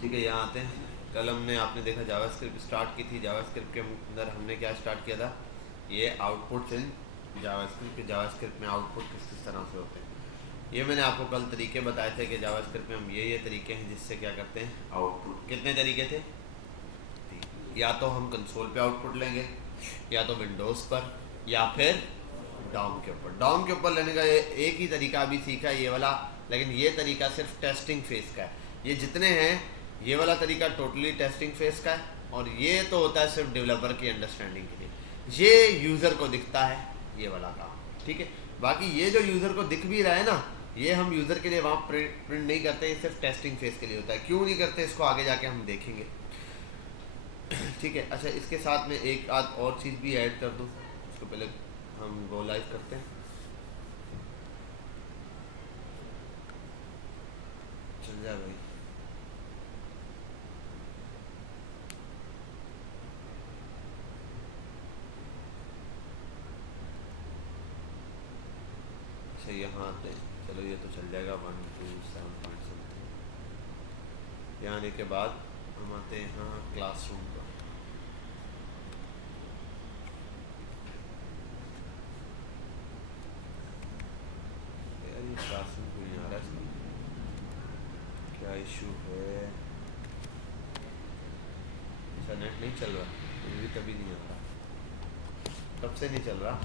ठीक है, यहाँ आते हैं। कल हमने आपने देखा जावास्क्रिप्ट स्टार्ट की थी। जावास्क्रिप्ट के अंदर हमने क्या स्टार्ट किया था, ये आउटपुट इन जावास्क्रिप्ट में आउटपुट किस किस तरह से होते हैं। ये मैंने आपको कल तरीके बताए थे कि जावास्क्रिप्ट में हम ये तरीके हैं जिससे क्या करते हैं आउटपुट। कितने तरीके थे, या तो हम कंसोल पे आउटपुट लेंगे, या तो विंडोज़ पर, या फिर डॉम के ऊपर। डॉम के ऊपर लेने का एक ही तरीका अभी सीखा है, ये वाला। लेकिन ये तरीका सिर्फ टेस्टिंग फेस का है। ये जितने हैं, ये वाला तरीका टोटली टेस्टिंग फेस का है, और ये तो होता है सिर्फ डेवलपर की अंडरस्टैंडिंग के लिए। ये यूज़र को दिखता है, ये वाला काम, ठीक है। बाकी ये जो यूज़र को दिख भी रहा है ना, ये हम यूज़र के लिए वहाँ प्रिंट नहीं करते, ये सिर्फ टेस्टिंग फेस के लिए होता है। क्यों नहीं करते इसको आगे जाके हम देखेंगे, ठीक है। अच्छा, इसके साथ में एक आध और चीज़ भी ऐड कर दूँ, उसको पहले हम गो लाइव करते हैं। चल जाए भाई। अच्छा, यहाँ आते हैं, चलो ये तो चल जाएगा 127 यहाँ आने के बाद हम आते हैं यहाँ क्लासरूम पर। यार ये क्लासरूम क्यों नहीं आ रहा है इसका, क्या इशू है। अच्छा, नेट नहीं चल रहा, मुझे भी तभी नहीं आ रहा, कब से नहीं चल रहा।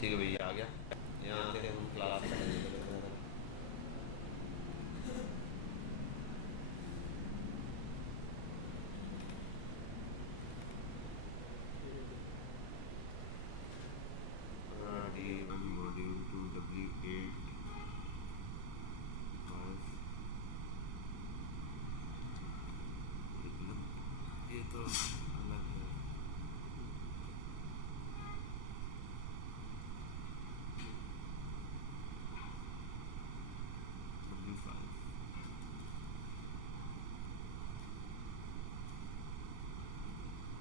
ठीक है भैया, आ गया। यहाँ आते हैं हम क्लास D1 मॉड्यूल 2 W8 ये तो अलग है। W5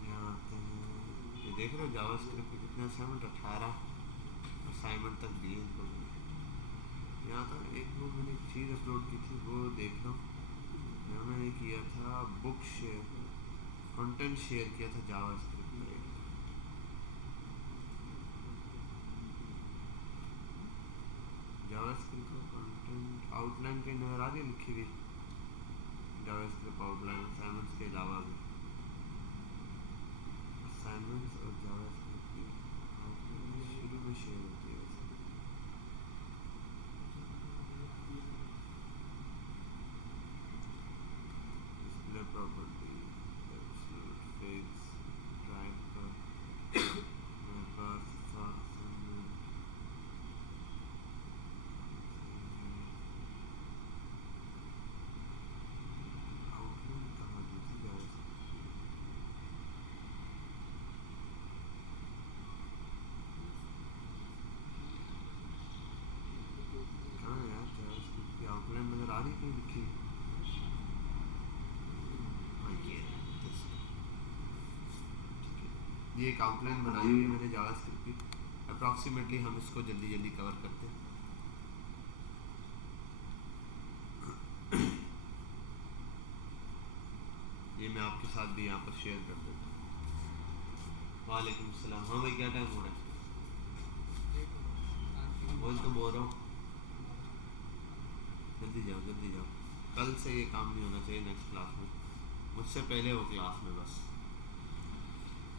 यहाँ आते हैं। ये देख रहे हो जावास्क्रिप्ट के कितने असाइनमेंट, 18 असाइनमेंट तक दिए इन लोगों ने। यहाँ तक एक वो मैंने एक चीज़ अपलोड की थी, वो देख लो। यहाँ मैंने किया था बुक शेयर, कंटेंट शेयर किया था जावास्क्रिप्ट में। जावास्क्रिप्ट का कंटेंट आउटलाइन कहीं नज़र आ रही है लिखी हुई, जावास्क्रिप्ट आउटलाइन असाइनमेंट्स के अलावा भी। असाइनमेंट्स और जावास्क्रिप्ट की आउटलाइन शुरू में शेयर होती है वैसे। डिस्प्ले प्रॉपर्टी, फिक्स, ड्राइव पर आउटलाइन कहाँ दी थी जावास्क्रिप्ट। कहाँ है यार जावास्क्रिप्ट की आउटलाइन, नज़र आ रही कहीं लिखी। हाँ, ये है। ये एक आउटलाइन बनाई हुई है मैंने जावास्क्रिप्ट की। अप्रॉक्सीमेटली हम इसको जल्दी जल्दी कवर करते हैं। ये मैं आपके साथ भी यहाँ पर शेयर कर देता हूँ। वालेकुम सलाम। हाँ भाई, क्या टाइम हो रहा है, बोल तो बोल रहा हूँ, जल्दी जाओ जल्दी जाओ। कल से ये काम नहीं होना चाहिए नेक्स्ट क्लास में, मुझसे पहले हो क्लास में। बस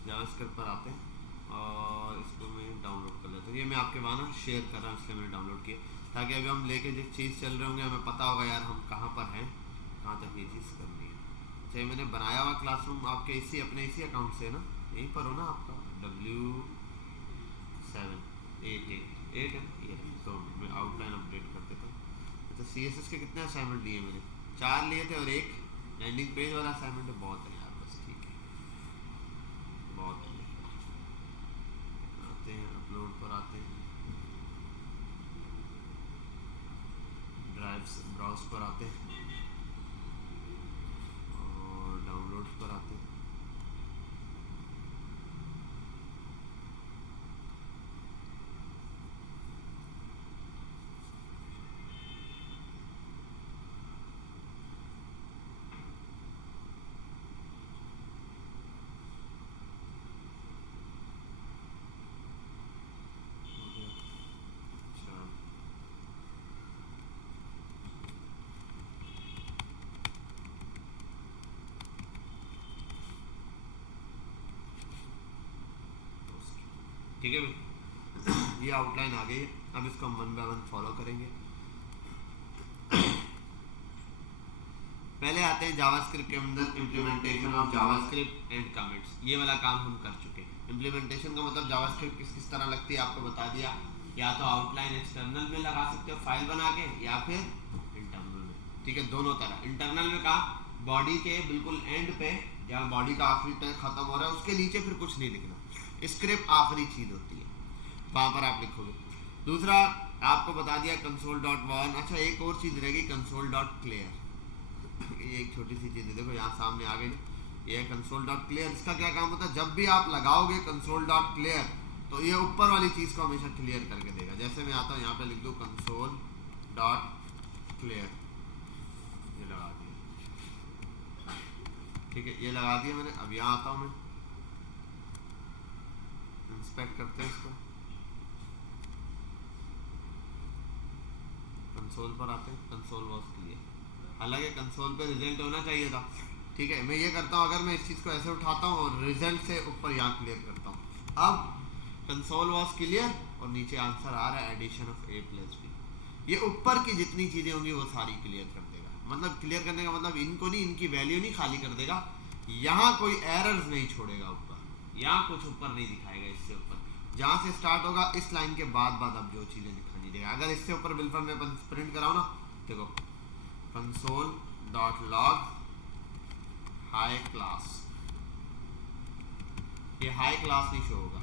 जावास्क्रिप्ट पर आते हैं और इसको मैं डाउनलोड कर लेता हूँ। ये मैं आपके वहाँ ना शेयर कर रहा हूँ, इसलिए मैंने डाउनलोड किया ताकि अभी हम लेके जिस चीज़ चल रहे होंगे हमें पता होगा यार हम कहाँ पर हैं, कहाँ तक ये चीज़ करनी है। अच्छा, ये मैंने बनाया हुआ क्लासरूम आपके इसी अपने इसी अकाउंट से है ना, यहीं पर हो ना आपका W7 8 8 8 है ये। तो मैं आउटलाइन अपडेट कर देता हूँ। अच्छा CSS के कितने असाइनमेंट लिए मैंने? 4 लिए थे और एक लैंडिंग पेज वाला असाइनमेंट है। बहुत है यार, बस ठीक है, बहुत है। आते हैं अपलोड पर, आते हैं ड्राइव्स ब्राउज पर, आते हैं और डाउनलोड्स पर आते हैं। ठीक है भाई, ये आउटलाइन आ गई है। अब इसको हम 1 बाय 1 फॉलो करेंगे। पहले आते हैं जावास्क्रिप्ट के अंदर implementation of JavaScript and commits. ये वाला काम हम कर चुके हैं। इम्प्लीमेंटेशन का मतलब जावास्क्रिप्ट किस किस तरह लगती है आपको बता दिया। या तो आउटलाइन एक्सटर्नल में लगा सकते हो फाइल बना के, या फिर इंटरनल में। ठीक है, दोनों तरह। इंटरनल में कहा बॉडी के बिल्कुल एंड पे, जहाँ बॉडी का आखिरी टैग खत्म हो रहा है उसके नीचे फिर कुछ नहीं लिखना। स्क्रिप्ट आखिरी चीज होती है, वहां पर आप लिखोगे। दूसरा आपको बता दिया console.1। अच्छा एक और चीज रहेगी console.clear। ये एक छोटी सी चीज है, देखो यहाँ सामने आ गई, ये console.clear। इसका क्या काम होता है, जब भी आप लगाओगे console.clear तो ये ऊपर वाली चीज को हमेशा क्लियर करके देगा। जैसे मैं आता हूँ यहाँ पे लिख दूँ console.clear, ये लगा दिया। ठीक है, ये लगा दिया मैंने। अब यहाँ आता हूँ मैं, इंस्पेक्ट करते हैं इसको, कंसोल पर आते हैं, कंसोल वॉज क्लियर। हालांकि कंसोल पे रिजल्ट होना चाहिए था। ठीक है, मैं ये करता हूँ, अगर मैं इस चीज़ को ऐसे उठाता हूँ और रिजल्ट से ऊपर यहाँ क्लियर करता हूँ। अब कंसोल वॉज क्लियर और नीचे आंसर आ रहा है एडिशन ऑफ A+B। ये ऊपर की जितनी चीज़ें होंगी वो सारी क्लियर कर देगा। मतलब क्लियर करने का मतलब इनको नहीं, इनकी वैल्यू नहीं खाली कर देगा, यहाँ कोई एरर्स नहीं छोड़ेगा ऊपर, यहाँ कुछ ऊपर नहीं दिखाएगा। इससे ऊपर जहाँ से स्टार्ट होगा इस लाइन के बाद अब जो चीज़ें दिखानी देगा। अगर इससे ऊपर बिल्कुल मैं प्रिंट कराऊँ ना, देखो console.log हाई क्लास, ये हाई क्लास नहीं शो होगा।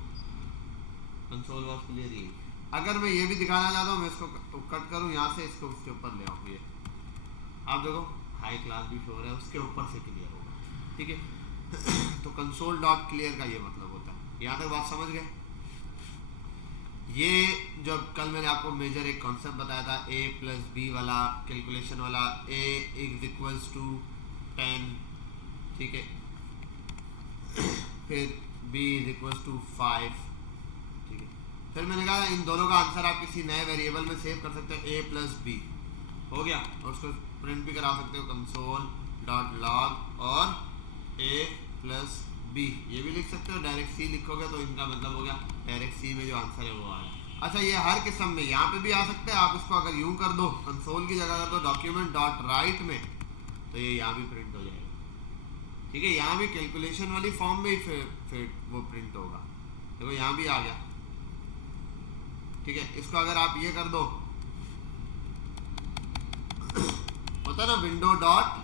कंसोल वॉज क्लियर ही। अगर मैं ये भी दिखाना चाहता हूँ, मैं इसको कट करूँ यहाँ से, इसको उसके ऊपर ले आऊँ, ये आप देखो हाई क्लास भी शो हो रहा है, उसके ऊपर से क्लियर होगा। ठीक है, तो console.clear का ये मतलब होता है। यहाँ तक बात समझ गए। ये जब कल मैंने आपको मेजर एक कॉन्सेप्ट बताया था A+B वाला, कैलकुलेशन वाला, A = 10, ठीक है, फिर B = 5, ठीक है। फिर मैंने कहा इन दोनों का आंसर आप किसी नए वेरिएबल में सेव कर सकते हो, A+B हो गया, और उसको प्रिंट भी करा सकते हो console.log और A+B। ये भी लिख सकते हो, डायरेक्ट C लिखोगे तो इनका मतलब हो गया डायरेक्ट C में जो आंसर है वो आया। अच्छा ये हर किस्म में यहाँ पे भी आ सकते हैं। आप इसको अगर यूं कर दो, कंसोल की जगह कर दो document.write में, तो ये यहाँ भी प्रिंट हो जाएगा। ठीक है, यहाँ भी कैलकुलेशन वाली फॉर्म में ही फिर वो प्रिंट होगा। देखो यहाँ भी आ गया। ठीक है, इसको अगर आप ये कर दो, होता ना window.alert,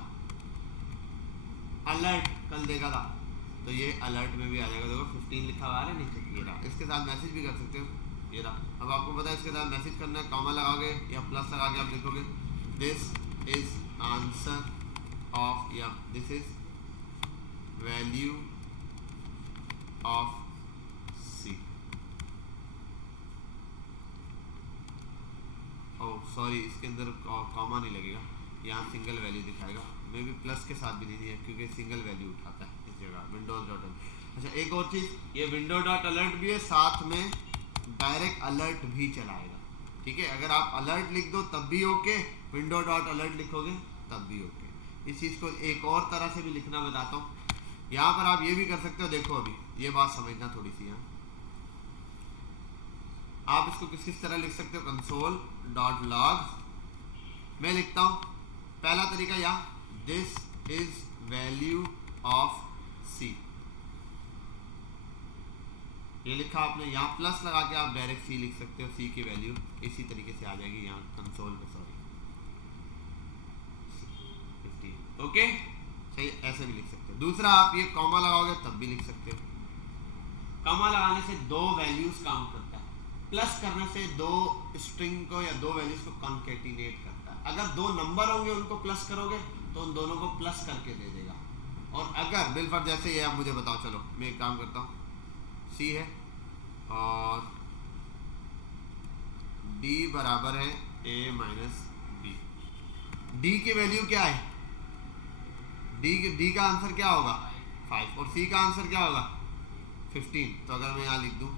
कल देखा था, तो ये अलर्ट में भी आ जाएगा। देखो 15 लिखा हुआ है नीचे, ये रहा। इसके साथ मैसेज भी कर सकते हो, ये रहा। अब आपको पता है इसके साथ मैसेज करना है, कॉमा लगाओगे या प्लस लगा के आप लिखोगे दिस इज आंसर ऑफ, या this is value of C। Oh sorry, इसके अंदर कॉमा नहीं लगेगा, यहाँ सिंगल वैल्यू दिखाएगा। मैं भी प्लस के साथ भी नहीं दिया क्योंकि सिंगल वैल्यू उठाता है इस जगह windows.alert। अच्छा एक और चीज़, ये window.alert भी है, साथ में डायरेक्ट अलर्ट भी चलाएगा। ठीक है, अगर आप अलर्ट लिख दो तब भी ओके, window.alert लिखोगे तब भी ओके। इस चीज़ को एक और तरह से भी लिखना बताता हूँ। यहाँ पर आप ये भी कर सकते हो, देखो अभी ये बात समझना थोड़ी सी। यहाँ आप इसको किस किस तरह लिख सकते हो, console.log मैं लिखता हूँ पहला तरीका, या this is value of C, ये लिखा आपने, यहाँ प्लस लगा के आप डायरेक्ट C लिख सकते हो। C की वैल्यू इसी तरीके से आ जाएगी यहाँ कंसोल पे, सॉरी ओके सही, ऐसे भी लिख सकते हो। दूसरा आप ये कॉमा लगाओगे तब भी लिख सकते हो। कॉमा लगाने से दो वैल्यूज काउंट करता है, प्लस करने से दो स्ट्रिंग को या दो वैल्यूज को कॉन्केटिनेट करता है। अगर दो नंबर होंगे उनको प्लस करोगे तो उन दोनों को प्लस करके दे देगा। और अगर बिलफर जैसे ये आप मुझे बताओ, चलो मैं एक काम करता हूँ, सी है और डी बराबर है ए माइनस बी। डी की वैल्यू क्या है, डी का आंसर क्या होगा 5 और सी का आंसर क्या होगा 15। तो अगर मैं यहाँ लिख दूं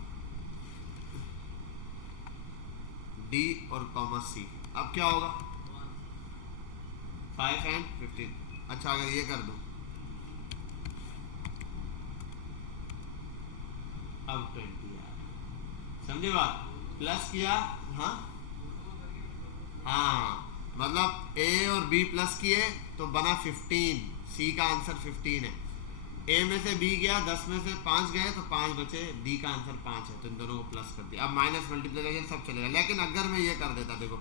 डी और कॉमा सी, अब क्या होगा 5 एंड 15। अच्छा अगर ये कर दूं, अब 20 यार, समझे बात, प्लस किया, हाँ हाँ मतलब ए और बी प्लस किए तो बना 15, सी का आंसर 15 है। ए में से बी गया, 10 में से 5 गए तो 5 बचे, डी का आंसर 5 है, तो इन दोनों को प्लस कर दिया। अब माइनस मल्टीप्लिकेशन सब चलेगा, लेकिन अगर मैं ये कर देता, देखो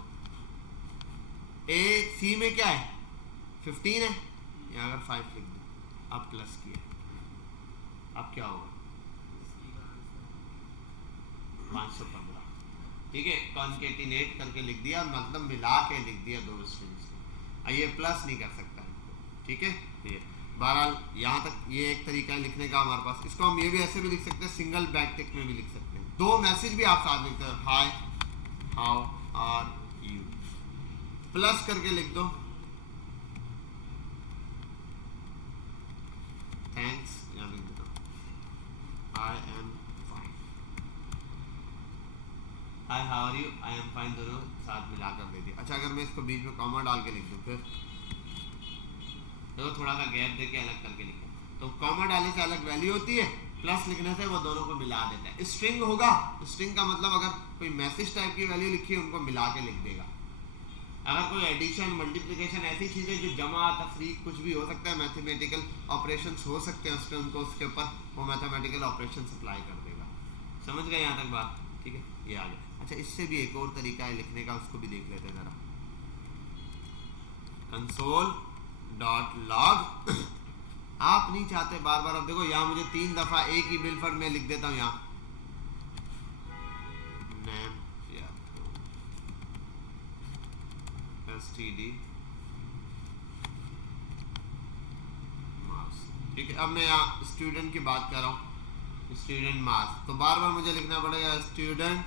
ए सी में क्या है 15 है, या अगर 5 लिख दूं, अब प्लस किया, अब क्या होगा 515। ठीक है, कॉन्केटिनेट करके लिख दिया, मतलब मिला के लिख दिया दो स्ट्रिंग्स को। ये प्लस नहीं कर सकता इनको, ठीक है। ये बहरहाल यहाँ तक ये एक तरीका है लिखने का हमारे पास। इसको हम ये भी ऐसे भी लिख सकते हैं, सिंगल बैकटिक में भी लिख सकते हैं। दो मैसेज भी आप साथ लिखते हो, hi how are you, plus करके लिख दो थैंक्स, या लिख दो I am hi how are you, I am fine, दोनों साथ मिलाकर दे दिया। अच्छा अगर मैं इसको बीच में कॉमा डाल के लिख दूं, फिर देखो थोड़ा सा गैप देके अलग करके लिखो, तो कॉमा डालने से अलग वैल्यू होती है, प्लस लिखने से वो दोनों को मिला देता है। स्ट्रिंग होगा, स्ट्रिंग का मतलब अगर कोई मैसेज टाइप की वैल्यू लिखी है उनको मिला के लिख देगा। अगर कोई एडिशन मल्टीप्लिकेशन ऐसी चीज़ें जो जमा तफरीक कुछ भी हो सकता है, मैथमेटिकल ऑपरेशंस हो सकते हैं उसके, उनको उसके ऊपर वो मैथमेटिकल ऑपरेशन अप्लाई कर देगा। समझ गए यहाँ तक बात, ठीक है, ये आ गया। अच्छा इससे भी एक और तरीका है लिखने का, उसको भी देख लेते हैं जरा। कंसोल डॉट लॉग आप नहीं चाहते बार बार, अब देखो यहाँ मुझे 3 दफा एक ही बिलफर में लिख देता हूँ, यहाँ नेम या std मार्क्स, ठीक है। अब मैं यहाँ स्टूडेंट की बात कर रहा हूँ, स्टूडेंट मार्क्स, तो बार बार मुझे लिखना पड़ेगा स्टूडेंट,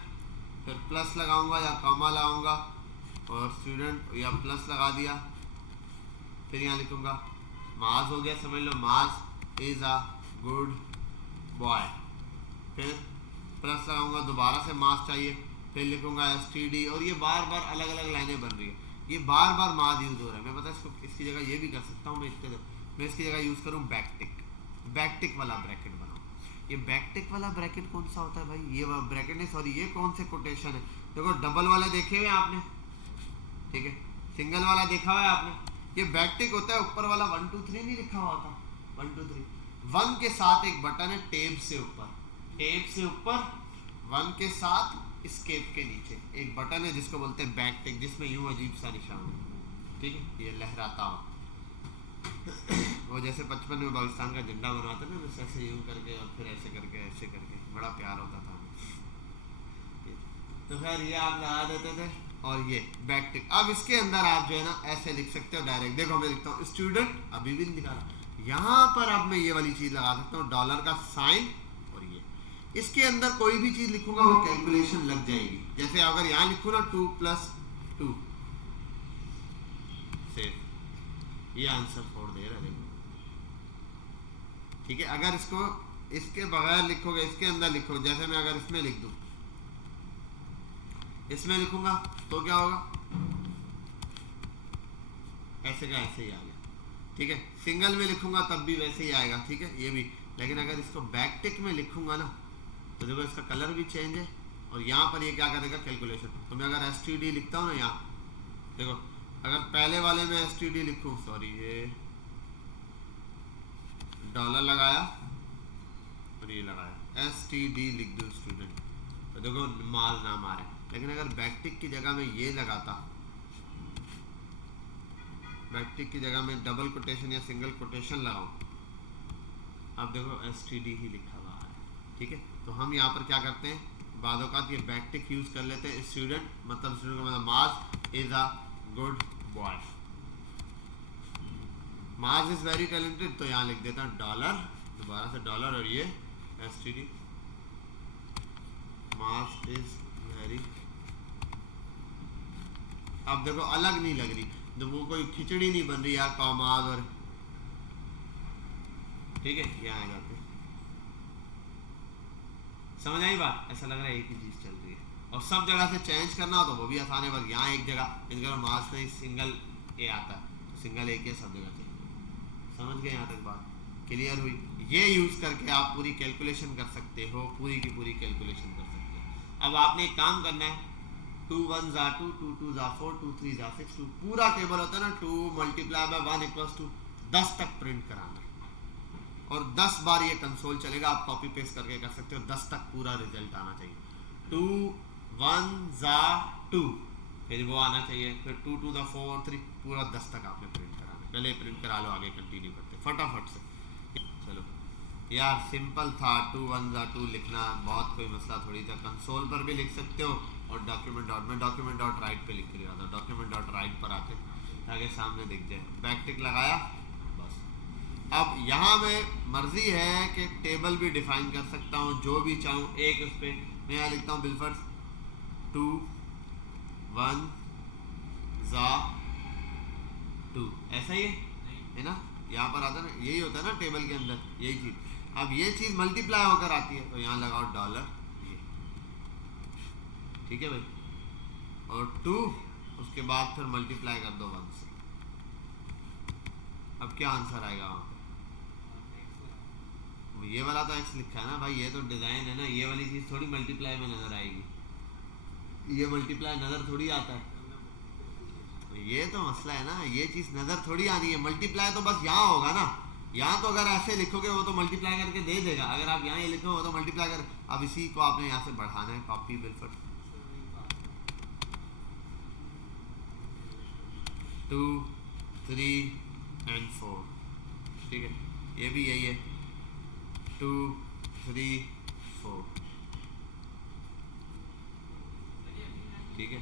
फिर प्लस लगाऊंगा या कॉमा लगाऊंगा और स्टूडेंट या प्लस लगा दिया, फिर यहाँ लिखूंगा मार्क्स हो गया, समझ लो marks is a good boy, फिर प्लस लगाऊंगा, दोबारा से मार्क्स चाहिए, फिर लिखूंगा std, और ये बार बार अलग अलग लाइनें बन रही है, ये बार बार मार्क्स यूज़ हो रहा है। मैं पता है इसको इसकी जगह ये भी कर सकता हूँ, मैं इसकी जगह यूज़ करूँ बैकटिक, बैकटिक वाला ब्रैकेट बनाऊँ। ये बैकटिक वाला ब्रैकेट कौन सा होता है भाई, ये ब्रैकेट नहीं, सॉरी ये कौन से कोटेशन है, देखो डबल वाले देखे हुए आपने, ठीक है, सिंगल वाला देखा हुआ है आपने, ये बैकटिक होता है ऊपर वाला 1 2 3 नहीं लिखा हुआ था, 1 2 3, 1 के साथ एक बटन है टेब से ऊपर, टेब से ऊपर 1 के साथ स्केप के नीचे एक बटन है जिसको बोलते हैं बैकटिक, जिसमें यूं अजीब सा निशान है, ठीक है, ये लहराता हो वो जैसे 55 में पाकिस्तान का झंडा बनवाते ना, बस ऐसे यूं करके और फिर ऐसे करके बड़ा प्यार होता था हमें। तो खैर ये आप लगा देते थे, और ये बैकटिक। अब इसके अंदर आप जो है ना ऐसे लिख सकते हो डायरेक्ट, देखो मैं लिखता हूँ स्टूडेंट, अभी भी नहीं निकाला, यहाँ पर अब मैं ये वाली चीज़ लगा सकता हूँ, डॉलर का साइन, और ये इसके अंदर कोई भी चीज़ लिखूंगा वो कैलकुलेशन लग जाएगी। जैसे अगर यहाँ लिखूँ ना 2 + 2 से ये आंसर 4 दे रहा है, ठीक है। अगर इसको इसके बगैर लिखोगे, इसके अंदर लिखो, जैसे मैं अगर इसमें लिख दूं, इसमें लिखूंगा तो क्या होगा, ऐसे का ऐसे ही आ गया, ठीक है। सिंगल में लिखूंगा तब भी वैसे ही आएगा, ठीक है, ये भी। लेकिन अगर इसको बैकटिक में लिखूंगा ना तो देखो इसका कलर भी चेंज है, और यहाँ पर ये क्या करेगा कैलकुलेशन। तो मैं अगर std लिखता हूँ ना, यहाँ देखो, अगर पहले वाले में std लिखूँ, सॉरी ये डॉलर लगाया और ये लगाया std लिख दूँ स्टूडेंट, तो देखो माल नाम आ रहा है। लेकिन अगर बैकटिक की जगह में ये लगाता, बैकटिक की जगह में डबल कोटेशन या सिंगल कोटेशन लगाऊं, अब देखो STD ही लिखा हुआ है, ठीक है। तो हम यहाँ पर क्या करते हैं, बादौकात ये बैकटिक यूज कर लेते हैं। स्टूडेंट मतलब स्टूडेंट का मतलब Mars is a good boy, Mars is very talented, तो यहाँ लिख देता हूँ डॉलर, दोबारा से डॉलर और ये STD, मार्स इज वेरी। अब देखो अलग नहीं लग रही, तो वो कोई खिचड़ी नहीं बन रही यार, कॉमाज और, ठीक है। यहाँ आ जाते, समझ आई बात, ऐसा लग रहा है एक ही चीज चल रही है। और सब जगह से चेंज करना हो तो वो भी आसान है, बस यहाँ एक जगह इनका मार्क्स नहीं सिंगल ए आता है, तो सिंगल ए के सब जगह चाहिए। समझ गए यहाँ तक बात क्लियर हुई। ये यूज करके आप पूरी कैलकुलेशन कर सकते हो, पूरी की पूरी कैलकुलेशन कर सकते हो। अब आपने एक काम करना है, 2 1 जा 2, 2 2 जा 4, 2 3 जा 6, 2 पूरा टेबल होता है ना, 2 मल्टीप्लाई बाय 1 इक्वल्स टू 10 तक प्रिंट कराना है, और 10 बार ये कंसोल चलेगा, आप कॉपी पेस्ट करके कर सकते हो, 10 तक पूरा रिजल्ट आना चाहिए। 2 1 जा 2, फिर वो आना चाहिए, फिर 2 2 जा 4 3, पूरा 10 तक आपने प्रिंट कराना है। पहले प्रिंट करा लो, आगे कंटिन्यू करते फटाफट से। चलो यार सिंपल था, 2 1 जा 2 लिखना, बहुत कोई मसला थोड़ी था। कंसोल पर भी लिख सकते हो, और डॉक्यूमेंट डॉट में डॉक्यूमेंट डॉट राइट पे लिख के लिया था, डॉक्यूमेंट डॉट राइट पर आते ताकि सामने दिख जाए। बैकटिक लगाया बस। अब यहाँ में मर्जी है कि टेबल भी डिफाइन कर सकता हूँ, जो भी चाहूँ एक उस पर मैं यहाँ लिखता हूँ बिलफर्स 2 1 जा 2, ऐसा ही है ना, यहाँ पर आता है ना, यही होता है ना टेबल के अंदर यही चीज़। अब ये चीज़ मल्टीप्लाई होकर आती है, तो यहाँ लगाओ डॉलर, ठीक है भाई, और 2 उसके बाद फिर मल्टीप्लाई कर दो 1 से। अब क्या आंसर आएगा वहाँ पे, ये वाला तो x लिखा है ना भाई, ये तो डिज़ाइन है ना, ये वाली चीज़ थोड़ी मल्टीप्लाई में नज़र आएगी, ये मल्टीप्लाई नज़र थोड़ी आता है, तो ये तो मसला है ना, ये चीज़ नज़र थोड़ी आनी है। मल्टीप्लाई तो बस यहाँ होगा ना, यहाँ तो अगर ऐसे लिखोगे वो तो मल्टीप्लाई करके दे देगा, अगर आप यहाँ ये लिखोगे वो तो मल्टीप्लाई कर। अब इसी को आपने यहाँ से बढ़ाना है, कॉपी बिलफर्स 2 3 and 4, ठीक है, ये भी यही है 2 3 4, ठीक है।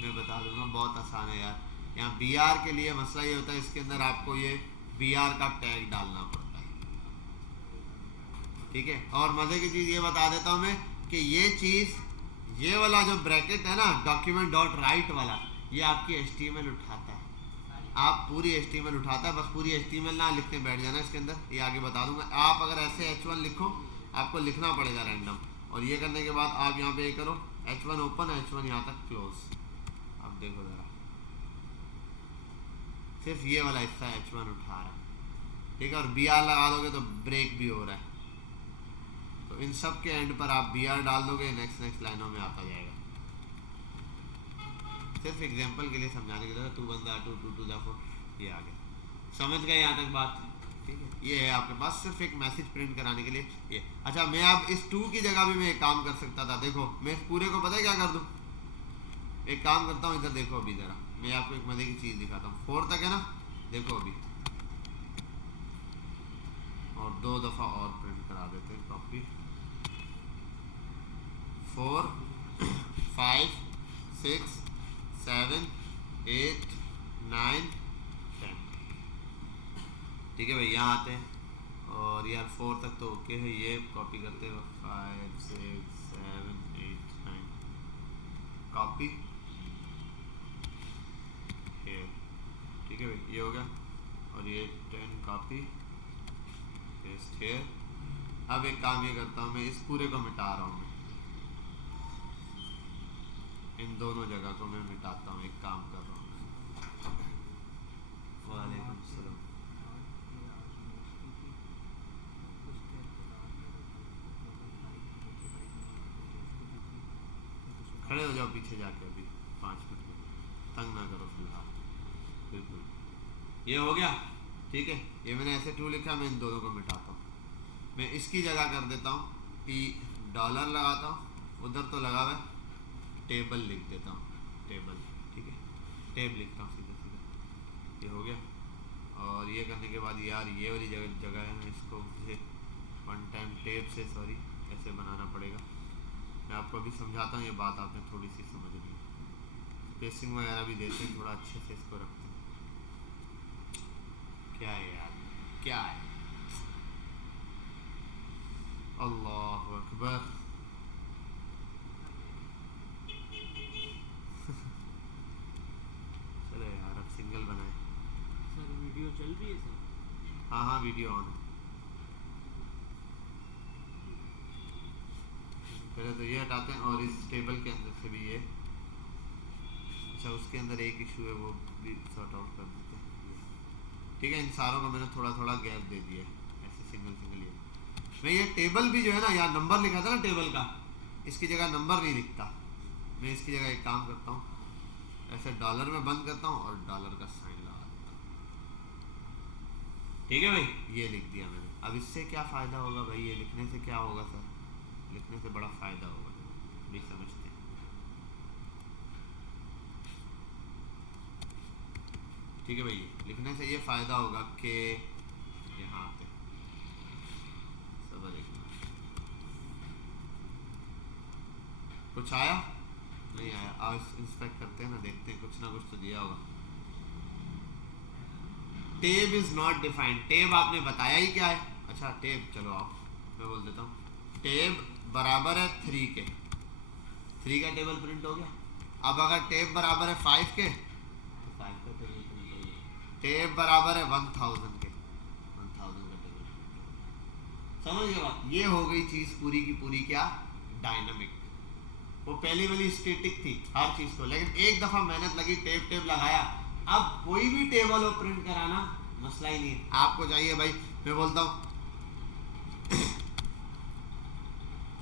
मैं बता दूंगा, बहुत आसान है यार। यहाँ BR के लिए मसला ये होता है, इसके अंदर आपको ये BR का टैग डालना पड़ता है, ठीक है। और मज़े की चीज़ ये बता देता हूँ मैं कि ये चीज़, ये वाला जो ब्रैकेट है ना डॉक्यूमेंट डॉट राइट वाला, ये आपकी HTML उठाता है, आप पूरी HTML उठाता है, बस पूरी HTML ना लिखते बैठ जाना इसके अंदर, ये आगे बता दूंगा। आप अगर ऐसे H1 लिखो, आपको लिखना पड़ेगा रैंडम, और ये करने के बाद आप यहाँ पे ये करो H1 ओपन, H1 यहाँ तक क्लोज। अब देखो ज़रा, सिर्फ ये वाला हिस्सा H1 उठा रहा है, ठीक है, और BR लगा दोगे तो ब्रेक भी हो रहा है, तो इन सब के एंड पर आप BR डाल दोगे, नेक्स्ट लाइनों में आता जाएगा। सिर्फ एग्जांपल के लिए समझाने के लिए 2 1 जा 2, 2 2 जा 4, ये आ गया, समझ गए यहाँ तक बात, ठीक है। ये है आपके पास सिर्फ एक मैसेज प्रिंट कराने के लिए ये। अच्छा, मैं अब इस 2 की जगह भी मैं एक काम कर सकता था, देखो मैं इस पूरे को पता है क्या कर दूँ, एक काम करता हूँ, इधर देखो, अभी ज़रा मैं आपको एक मज़े की चीज़ दिखाता हूँ। 4 तक है ना, देखो अभी, और 2 दफ़ा और प्रिंट करा देते हैं, कॉपी 4 5 6 7 8 9 10, ठीक है भाई, यहाँ आते हैं, और यार 4 तक तो ओके है, ये कॉपी करते हैं 5 6 7 8 9, कॉपी, ठीक है भाई, ये हो गया, और ये 10 कॉपी पेस्ट हियर। अब एक काम ये करता हूँ, मैं इस पूरे को मिटा रहा हूँ, मैं इन दोनों जगह को मैं मिटाता हूँ, एक काम कर रहा हूँ। वालेकुम सलाम। खड़े हो जाओ पीछे जाके, अभी 5 मिनट में, तंग ना करो फिलहाल, बिल्कुल। ये हो गया, ठीक है, ये मैंने ऐसे 2 लिखा, मैं इन दोनों को मिटाता हूँ, मैं इसकी जगह कर देता हूँ कि डॉलर लगाता हूँ, उधर तो लगा हुआ है, टेबल लिख देता हूँ, टेबल, ठीक है, टेब लिखता हूँ सीधा सीधा, ये हो गया। और ये करने के बाद यार ये वाली जगह है ना, इसको मुझे वन टाइम टेप से ऐसे बनाना पड़ेगा। मैं आपको अभी समझाता हूँ, ये बात आपने थोड़ी सी समझनी है। स्पेसिंग वगैरह भी देते हैं, थोड़ा अच्छे से इसको रखते हैं। क्या है यार, क्या है, अल्लाह अकबर। चलो यार अब सिंगल बनाए। सर वीडियो चल रही है सर? हाँ हाँ वीडियो ऑन है। पहले तो ये हटाते हैं और इस टेबल के अंदर से भी ये, अच्छा उसके अंदर एक इशू है वो भी सॉर्ट आउट कर देते हैं। ठीक है, इन सारों को मैंने थोड़ा थोड़ा गैप दे दिया है, ऐसे सिंगल सिंगल। ये मैं ये टेबल भी जो है ना, यहाँ नंबर लिखा था ना टेबल का, इसकी जगह नंबर नहीं लिखता मैं। इसकी जगह एक काम करता हूँ, ऐसे डॉलर में बंद करता हूँ और डॉलर का साइन लगा देता हूँ। ठीक है भाई, ये लिख दिया मैंने। अब इससे क्या फ़ायदा होगा भाई, ये लिखने से क्या होगा सर? लिखने से बड़ा फ़ायदा होगा, भी समझते हैं। ठीक है भाई, लिखने से ये फ़ायदा होगा कि यहाँ पे सब लिखना। कुछ आया नहीं आया? अब इंस्पेक्ट करते हैं ना, देखते हैं कुछ ना कुछ तो दिया होगा। टेब इज नॉट डिफाइंड। टेब आपने बताया ही क्या है? अच्छा टेब, चलो आप मैं बोल देता हूँ। टेब बराबर है 3 के, 3 का टेबल प्रिंट हो गया। अब अगर टेब बराबर है 5 के तो 5 का टेबल प्रिंट हो गया। टेब बराबर है 1000 के, 1000 का टेबल प्रिंट हो गया। समझ गए बात? ये हो गई चीज़ पूरी की पूरी क्या, डायनामिक। वो पहली वाली स्टैटिक थी हर चीज़ को, लेकिन एक दफ़ा मेहनत लगी, टेप टेप लगाया, अब कोई भी टेबल हो प्रिंट कराना मसला ही नहीं है। आपको चाहिए भाई, मैं बोलता हूँ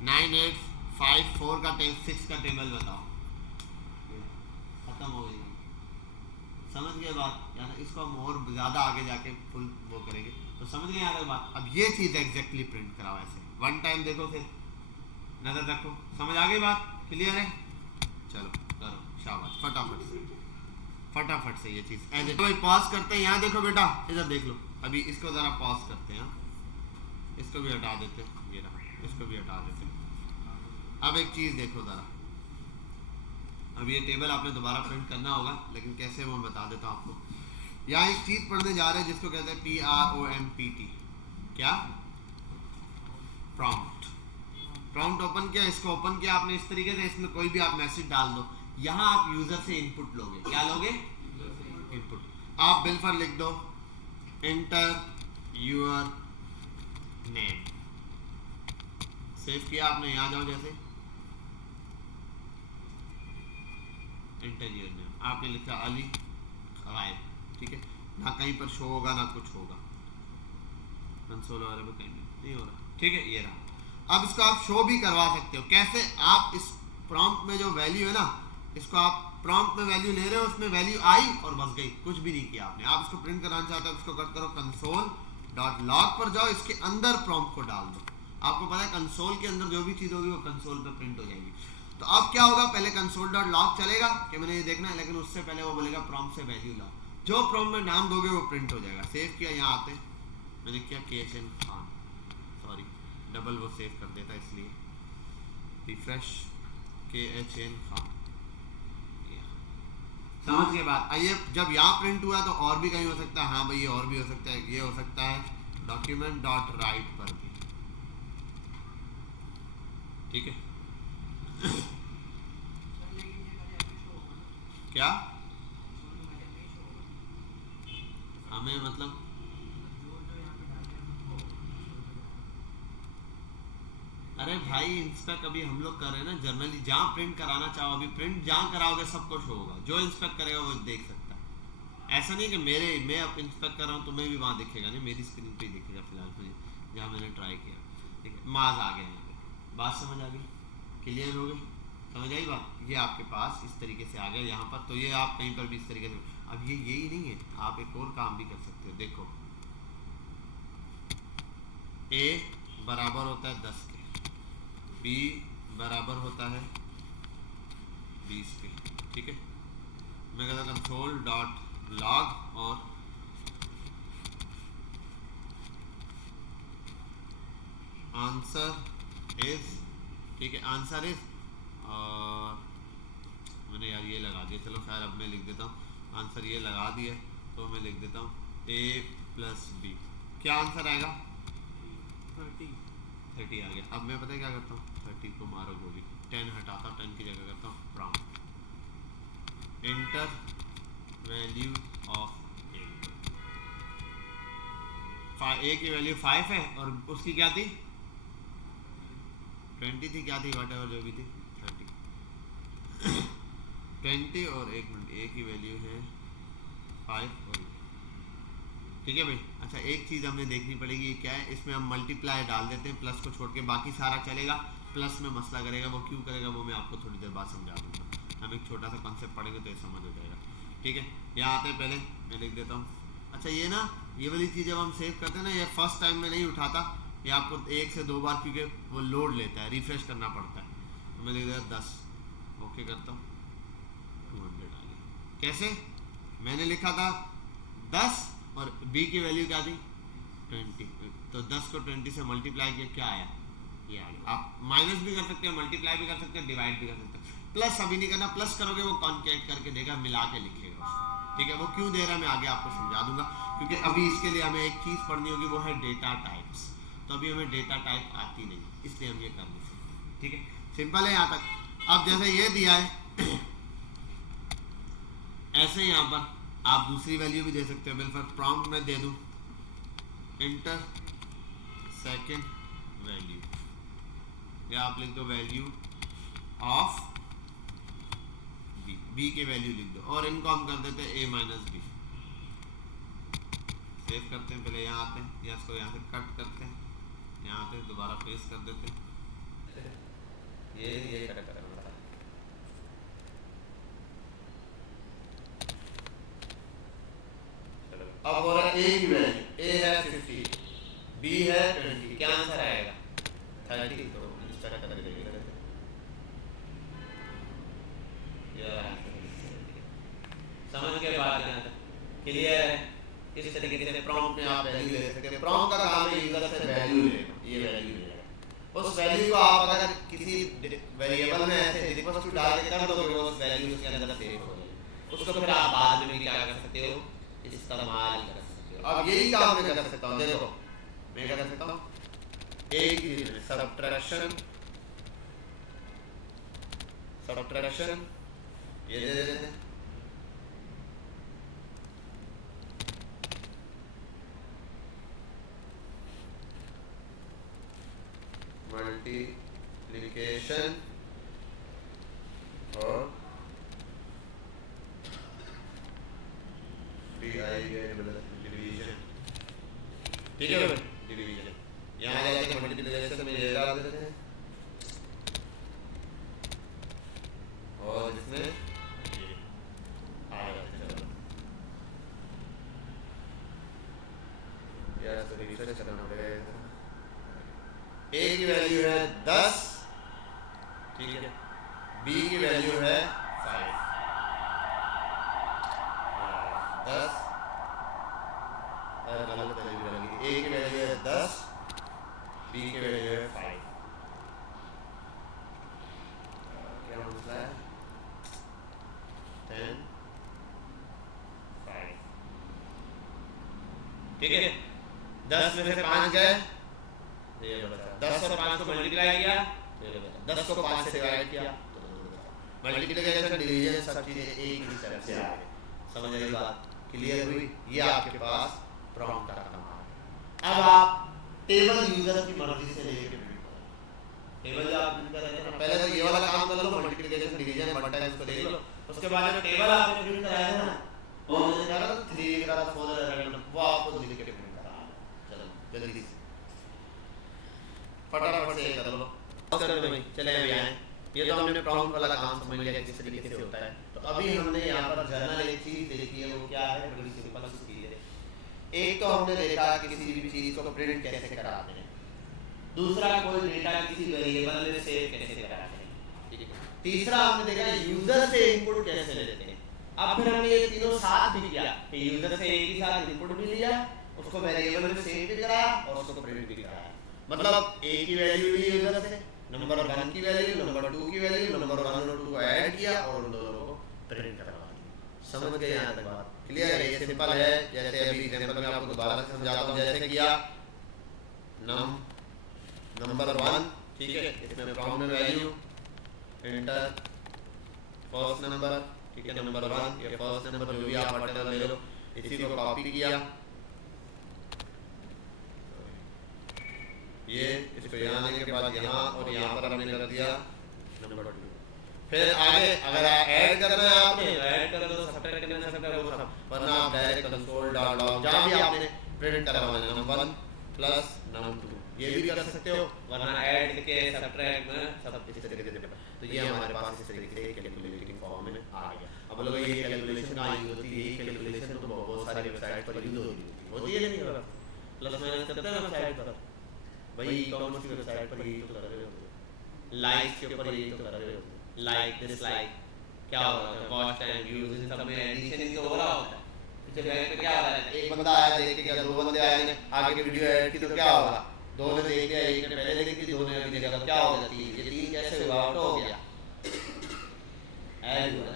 9854 का 6 का टेबल बताओ, खत्म हो गई। समझ गए बात? या इसको हम और ज़्यादा आगे जाके फुल वो करेंगे तो समझ गए आगे बात। अब ये चीज़ एग्जैक्टली प्रिंट कराओ ऐसे, वन टाइम देखो, फिर नज़र रखो, समझ आ गई बात? क्लियर है? चलो करो, शाबाश, फटाफट से ये चीज़ ऐसे भाई पॉज करते हैं। यहाँ देखो बेटा, इधर देख लो। अभी इसको ज़रा पॉज करते हैं, इसको भी हटा देते हैं, ये रहा, इसको भी हटा देते हैं। अब एक चीज़ देखो ज़रा, अब ये टेबल आपने दोबारा प्रिंट करना होगा, लेकिन कैसे वो मैं बता देता हूँ आपको। यहाँ एक चीज़ पढ़ने जा रहे हैं जिसको कहते हैं PROMPT। क्या? प्रॉम्प्ट। प्रॉम्प्ट ओपन किया, इसको ओपन किया आपने इस तरीके से, इसमें कोई भी आप मैसेज डाल दो। यहाँ आप यूज़र से इनपुट लोगे। क्या लोगे? इनपुट। आप बिल पर लिख दो एंटर यूर नेम। सेव किया आपने, यहाँ जाओ जैसे एंटर यूर नेम, आपने लिखा अली गायब। ठीक है, ना कहीं पर शो होगा ना कुछ होगा, कंसोल वाले पे कहीं नहीं हो रहा। ठीक है, ये रहा। अब इसको आप शो भी करवा सकते हो। कैसे? आप इस प्रॉम्प्ट में जो वैल्यू है ना, इसको आप प्रॉम्प्ट में वैल्यू ले रहे हो, उसमें वैल्यू आई और बस गई, कुछ भी नहीं किया आपने। आप इसको प्रिंट कराना चाहते हो, इसको कट करो, console.log पर जाओ, इसके अंदर प्रॉम्प्ट को डाल दो। आपको पता है कंसोल के अंदर जो भी चीज़ होगी वो कंसोल पे प्रिंट हो जाएगी। तो अब क्या होगा, पहले console.log चलेगा कि मैंने ये देखना है, लेकिन उससे पहले वो बोलेगा प्रॉम्प्ट से वैल्यू लाओ। जो प्रॉम्प्ट में नाम दोगे वो प्रिंट हो जाएगा। सेव किया, यहाँ आते मैंने किया KHN खान, सॉरी डबल वो सेव कर देता इसलिए, रिफ्रेश KHN खान। समझ के बाद आइए, जब यहाँ प्रिंट हुआ तो और भी कहीं हो सकता है। हाँ भाई, ये और भी हो सकता है, ये हो सकता है document.write पर भी। ठीक है क्या हमें मतलब अरे भाई इंस्पेक्ट अभी हम लोग कर रहे हैं ना जर्नली, जहाँ प्रिंट कराना चाहो अभी प्रिंट जहाँ कराओगे सब कुछ होगा। जो इंस्पेक्ट करेगा वो देख सकता है। ऐसा नहीं कि मैं अब इंस्पेक्ट कर रहा हूँ तुम्हें भी वहाँ दिखेगा, नहीं मेरी स्क्रीन पे ही दिखेगा फिलहाल मुझे, जहाँ मैंने ट्राई किया। ठीक है, माज आ गया यहाँ पे। बात समझ आ गई? क्लियर हो गई? समझ आई बात? ये आपके पास इस तरीके से आ गया यहाँ पर, तो ये आप कहीं पर भी इस तरीके से। अब ये यही नहीं है, आप एक और काम भी कर सकते हो। देखो A बराबर होता है 10 के, B बराबर होता है 20 के। ठीक है, मैं कहता console.log लॉग और आंसर इज, ठीक है, आंसर इज, और मैंने यार ये लगा दिया, चलो खैर अब मैं लिख देता हूँ, आंसर ये लगा दिया तो मैं लिख देता हूँ a प्लस बी। क्या आंसर आएगा? 30 आ गया। अब मैं पता है क्या करता हूँ, 30 को मारो गोली, 10 हटाता हूँ, 10 की जगह करता हूँ प्रॉम्प्ट एंटर वैल्यू ऑफ ए की वैल्यू 5 है और उसकी क्या थी, 20 थी, क्या थी, वट एवर जो भी थी, 20 और 1 मिनट, ए की वैल्यू है 5 और, ठीक है भाई। अच्छा एक चीज़ हमें देखनी पड़ेगी, ये क्या है, इसमें हम मल्टीप्लाई डाल देते हैं, प्लस को छोड़ के बाकी सारा चलेगा, प्लस में मसला करेगा, वो क्यों करेगा वो मैं आपको थोड़ी देर बाद समझा दूँगा। हम एक छोटा सा कॉन्सेप्ट पढ़ेंगे तो ये समझ हो जाएगा, ठीक है। यहाँ आते हैं, पहले मैं लिख देता हूँ। अच्छा ये ना, ये वाली चीज़ जब हम सेव करते हैं ना, ये फर्स्ट टाइम में नहीं उठाता, ये आपको 1 से 2 बार, क्योंकि वो लोड लेता है, रिफ्रेश करना पड़ता है। तो मैं लिख देता 10, ओके करता हूँ, 200 आ गया। कैसे? मैंने लिखा था 10 और b की वैल्यू क्या थी, 20, तो 10 को 20 से मल्टीप्लाई किया, क्या आया, ये आ गया। आप माइनस भी कर सकते हैं, मल्टीप्लाई भी कर सकते हैं, डिवाइड भी कर सकते हैं, प्लस अभी नहीं करना, प्लस करोगे वो कॉन्केट करके देगा, मिला के लिखेगा उसको, ठीक है। वो क्यों दे रहा है मैं आगे आपको समझा दूंगा, क्योंकि अभी इसके लिए हमें एक चीज़ पढ़नी होगी, वो है डेटा टाइप्स। तो अभी हमें डेटा टाइप आती नहीं, इसलिए हम ये कर नहीं सकते, ठीक है। सिंपल है यहाँ तक। अब जैसे ये दिया है ऐसे यहाँ पर आप दूसरी वैल्यू भी दे सकते हो, बिल्कुल प्रॉम्प्ट में दे दूँ इंटर सेकेंड वैल्यू, या आप लिख दो वैल्यू ऑफ बी की वैल्यू लिख दो, और इनको हम कर देते हैं a माइनस बी। सेव करते हैं, पहले यहाँ आते हैं, या इसको यहाँ से कट करते हैं, यहाँ आते हैं, दोबारा पेस्ट कर देते हैं, ये कट करना था। अब हो रहा है a की वैल्यू, a है 50, b है 20, क्या आंसर आएगा 30, तो इंस्पेक्ट कर देंगे, समझ के बाद क्लियर है। इस तरीके से प्रॉम्प्ट में आप वैल्यू ले सकते हैं। प्रॉम्प्ट का काम है यूजर से वैल्यू लेना, ये वैल्यू लेना, उस वैल्यू को आप अगर किसी वेरिएबल में ऐसे रिक्वेस्ट टू डाल के कर दोगे, उस वैल्यू उसके अंदर सेव हो जाएगी, उसको फिर आप बाद में क्या कर सकते हो, इस्तेमाल कर सकते हो। अब यही काम मैं कर सकता हूँ, देखो मैं क्या कर सकता हूँ, एक सब्ट्रैक्शन ये दे देते हैं, मल्टीप्लिकेशन और डिवीजन, ठीक है भाई, डिवीजन। यहाँ जाके मल्टीप्लिकेशन में ये डाल देते हैं, और इसमें ये आ जाता है। यार इसको रिफ्रेश करना पड़ेगा। a की वैल्यू है 10, ठीक है, b की वैल्यू है 5, 10 गलत वैल्यू लगी, a की वैल्यू है 10, b की वैल्यू है 5, क्या मसला है, 10 5, ठीक है। 10 में से 5 गए, ये बता 10 और 5 को मल्टीप्लाई किया, 10 को 5 से डिवाइड किया, मल्टीप्लिकेशन डिवीजन सब चीजें एक ही तरह से आ गई। समझ आई बात, क्लियर हुई? ये आपके पास प्रॉम्प्ट का काम है। अब आप टेबल यूजर की मर्जी से लेके टेबल आप प्रिंट कर रहे हैं, पहले तो ये वाला काम कर लो, मल्टीप्लिकेशन डिवीजन मल्टीप्लाई इसको देख लो, उसके बाद जो टेबल आपने प्रिंट कराया है ना, वो मैंने कहा था 3 का 4 रैंडम, वो आपको लिख के प्रिंट करा। चलो जल्दी से फटाफट से कर लो, भाई चले अभी आए। ये तो हमने प्रॉम्प्ट वाला काम समझ लिया किस तरीके से होता है। तो अभी हमने यहाँ पर जर्नल एक चीज देखी है, वो क्या है, बड़ी सिंपल सी चीज है। एक तो हमने देखा किसी भी चीज को प्रिंट कैसे कराते हैं, दूसरा कोई डेटा किसी वेरिएबल में सेव कैसे कराते हैं, ठीक है। तीसरा हमने देखा यूजर से इनपुट कैसे लेते हैं। अब फिर हमने ये तीनों साथ भी किया कि यूजर से एक ही साथ इनपुट भी लिया, उसको वेरिएबल में सेव भी कराया और उसको प्रिंट भी कराया। मतलब एक ही वैल्यू ली यूजर से, नंबर 1 की वैल्यू, नंबर 2 की वैल्यू, नंबर 1 और 2 को ऐड किया और उन दोनों को प्रिंट करवा दिया। समझ गए यहाँ तक बात? क्लियर है? ये सिंपल है। जैसे अभी एग्जांपल में आपको दोबारा से समझाता हूँ। जैसे किया नंबर 1, ठीक है, इसमें प्रॉम्प्ट में वैल्यू एंटर फर्स्ट नंबर, ठीक है, नंबर 1 या फर्स्ट नंबर जो भी आप व्हाटएवर ले लो, इसी को कॉपी किया, ये इसको यहाँ आने के बाद यहाँ और यहाँ पर हमने कर दिया नंबर 2। फिर आगे अगर ऐड करना है आपने ऐड कर दो, सब्ट्रैक्ट करना है सब्ट्रैक्ट वो सब, वरना आप डायरेक्ट कंसोल डॉट लॉग जहाँ भी आपने प्रिंट करवाना है नंबर 1 प्लस नंबर 2 ये भी कर सकते हो, वरना ऐड के सब्ट्रैक्ट में सब इस तरीके से। तो ये हमारे पास इस तरीके से कैलकुलेटिंग फॉर्म में आ गया। अब लोग ये कैलकुलेशन कहाँ यूज होती है? ये कैलकुलेशन तो बहुत सारी वेबसाइट पर यूज होती है नहीं होगा, प्लस माइनस करते हैं वेबसाइट पर, भाई ई कॉमर्स की वेबसाइट पर यही तो कर रहे हो, लाइक के ऊपर यही तो कर रहे हो, लाइक डिसलाइक क्या हो रहा है, वॉच टाइम व्यूज इन सब में एडिशन ही तो हो रहा होता है। पीछे बैक पे क्या हो रहा है, एक बंदा आया देख के क्या, दो बंदे आए ने आगे की वीडियो ऐड की तो क्या होगा, दो ने देख लिया, एक ने पहले देखी थी, दो ने अभी देखा, क्या हो जाती है ये 3 कैसे हुआ, आउट हो गया, ऐड हुआ,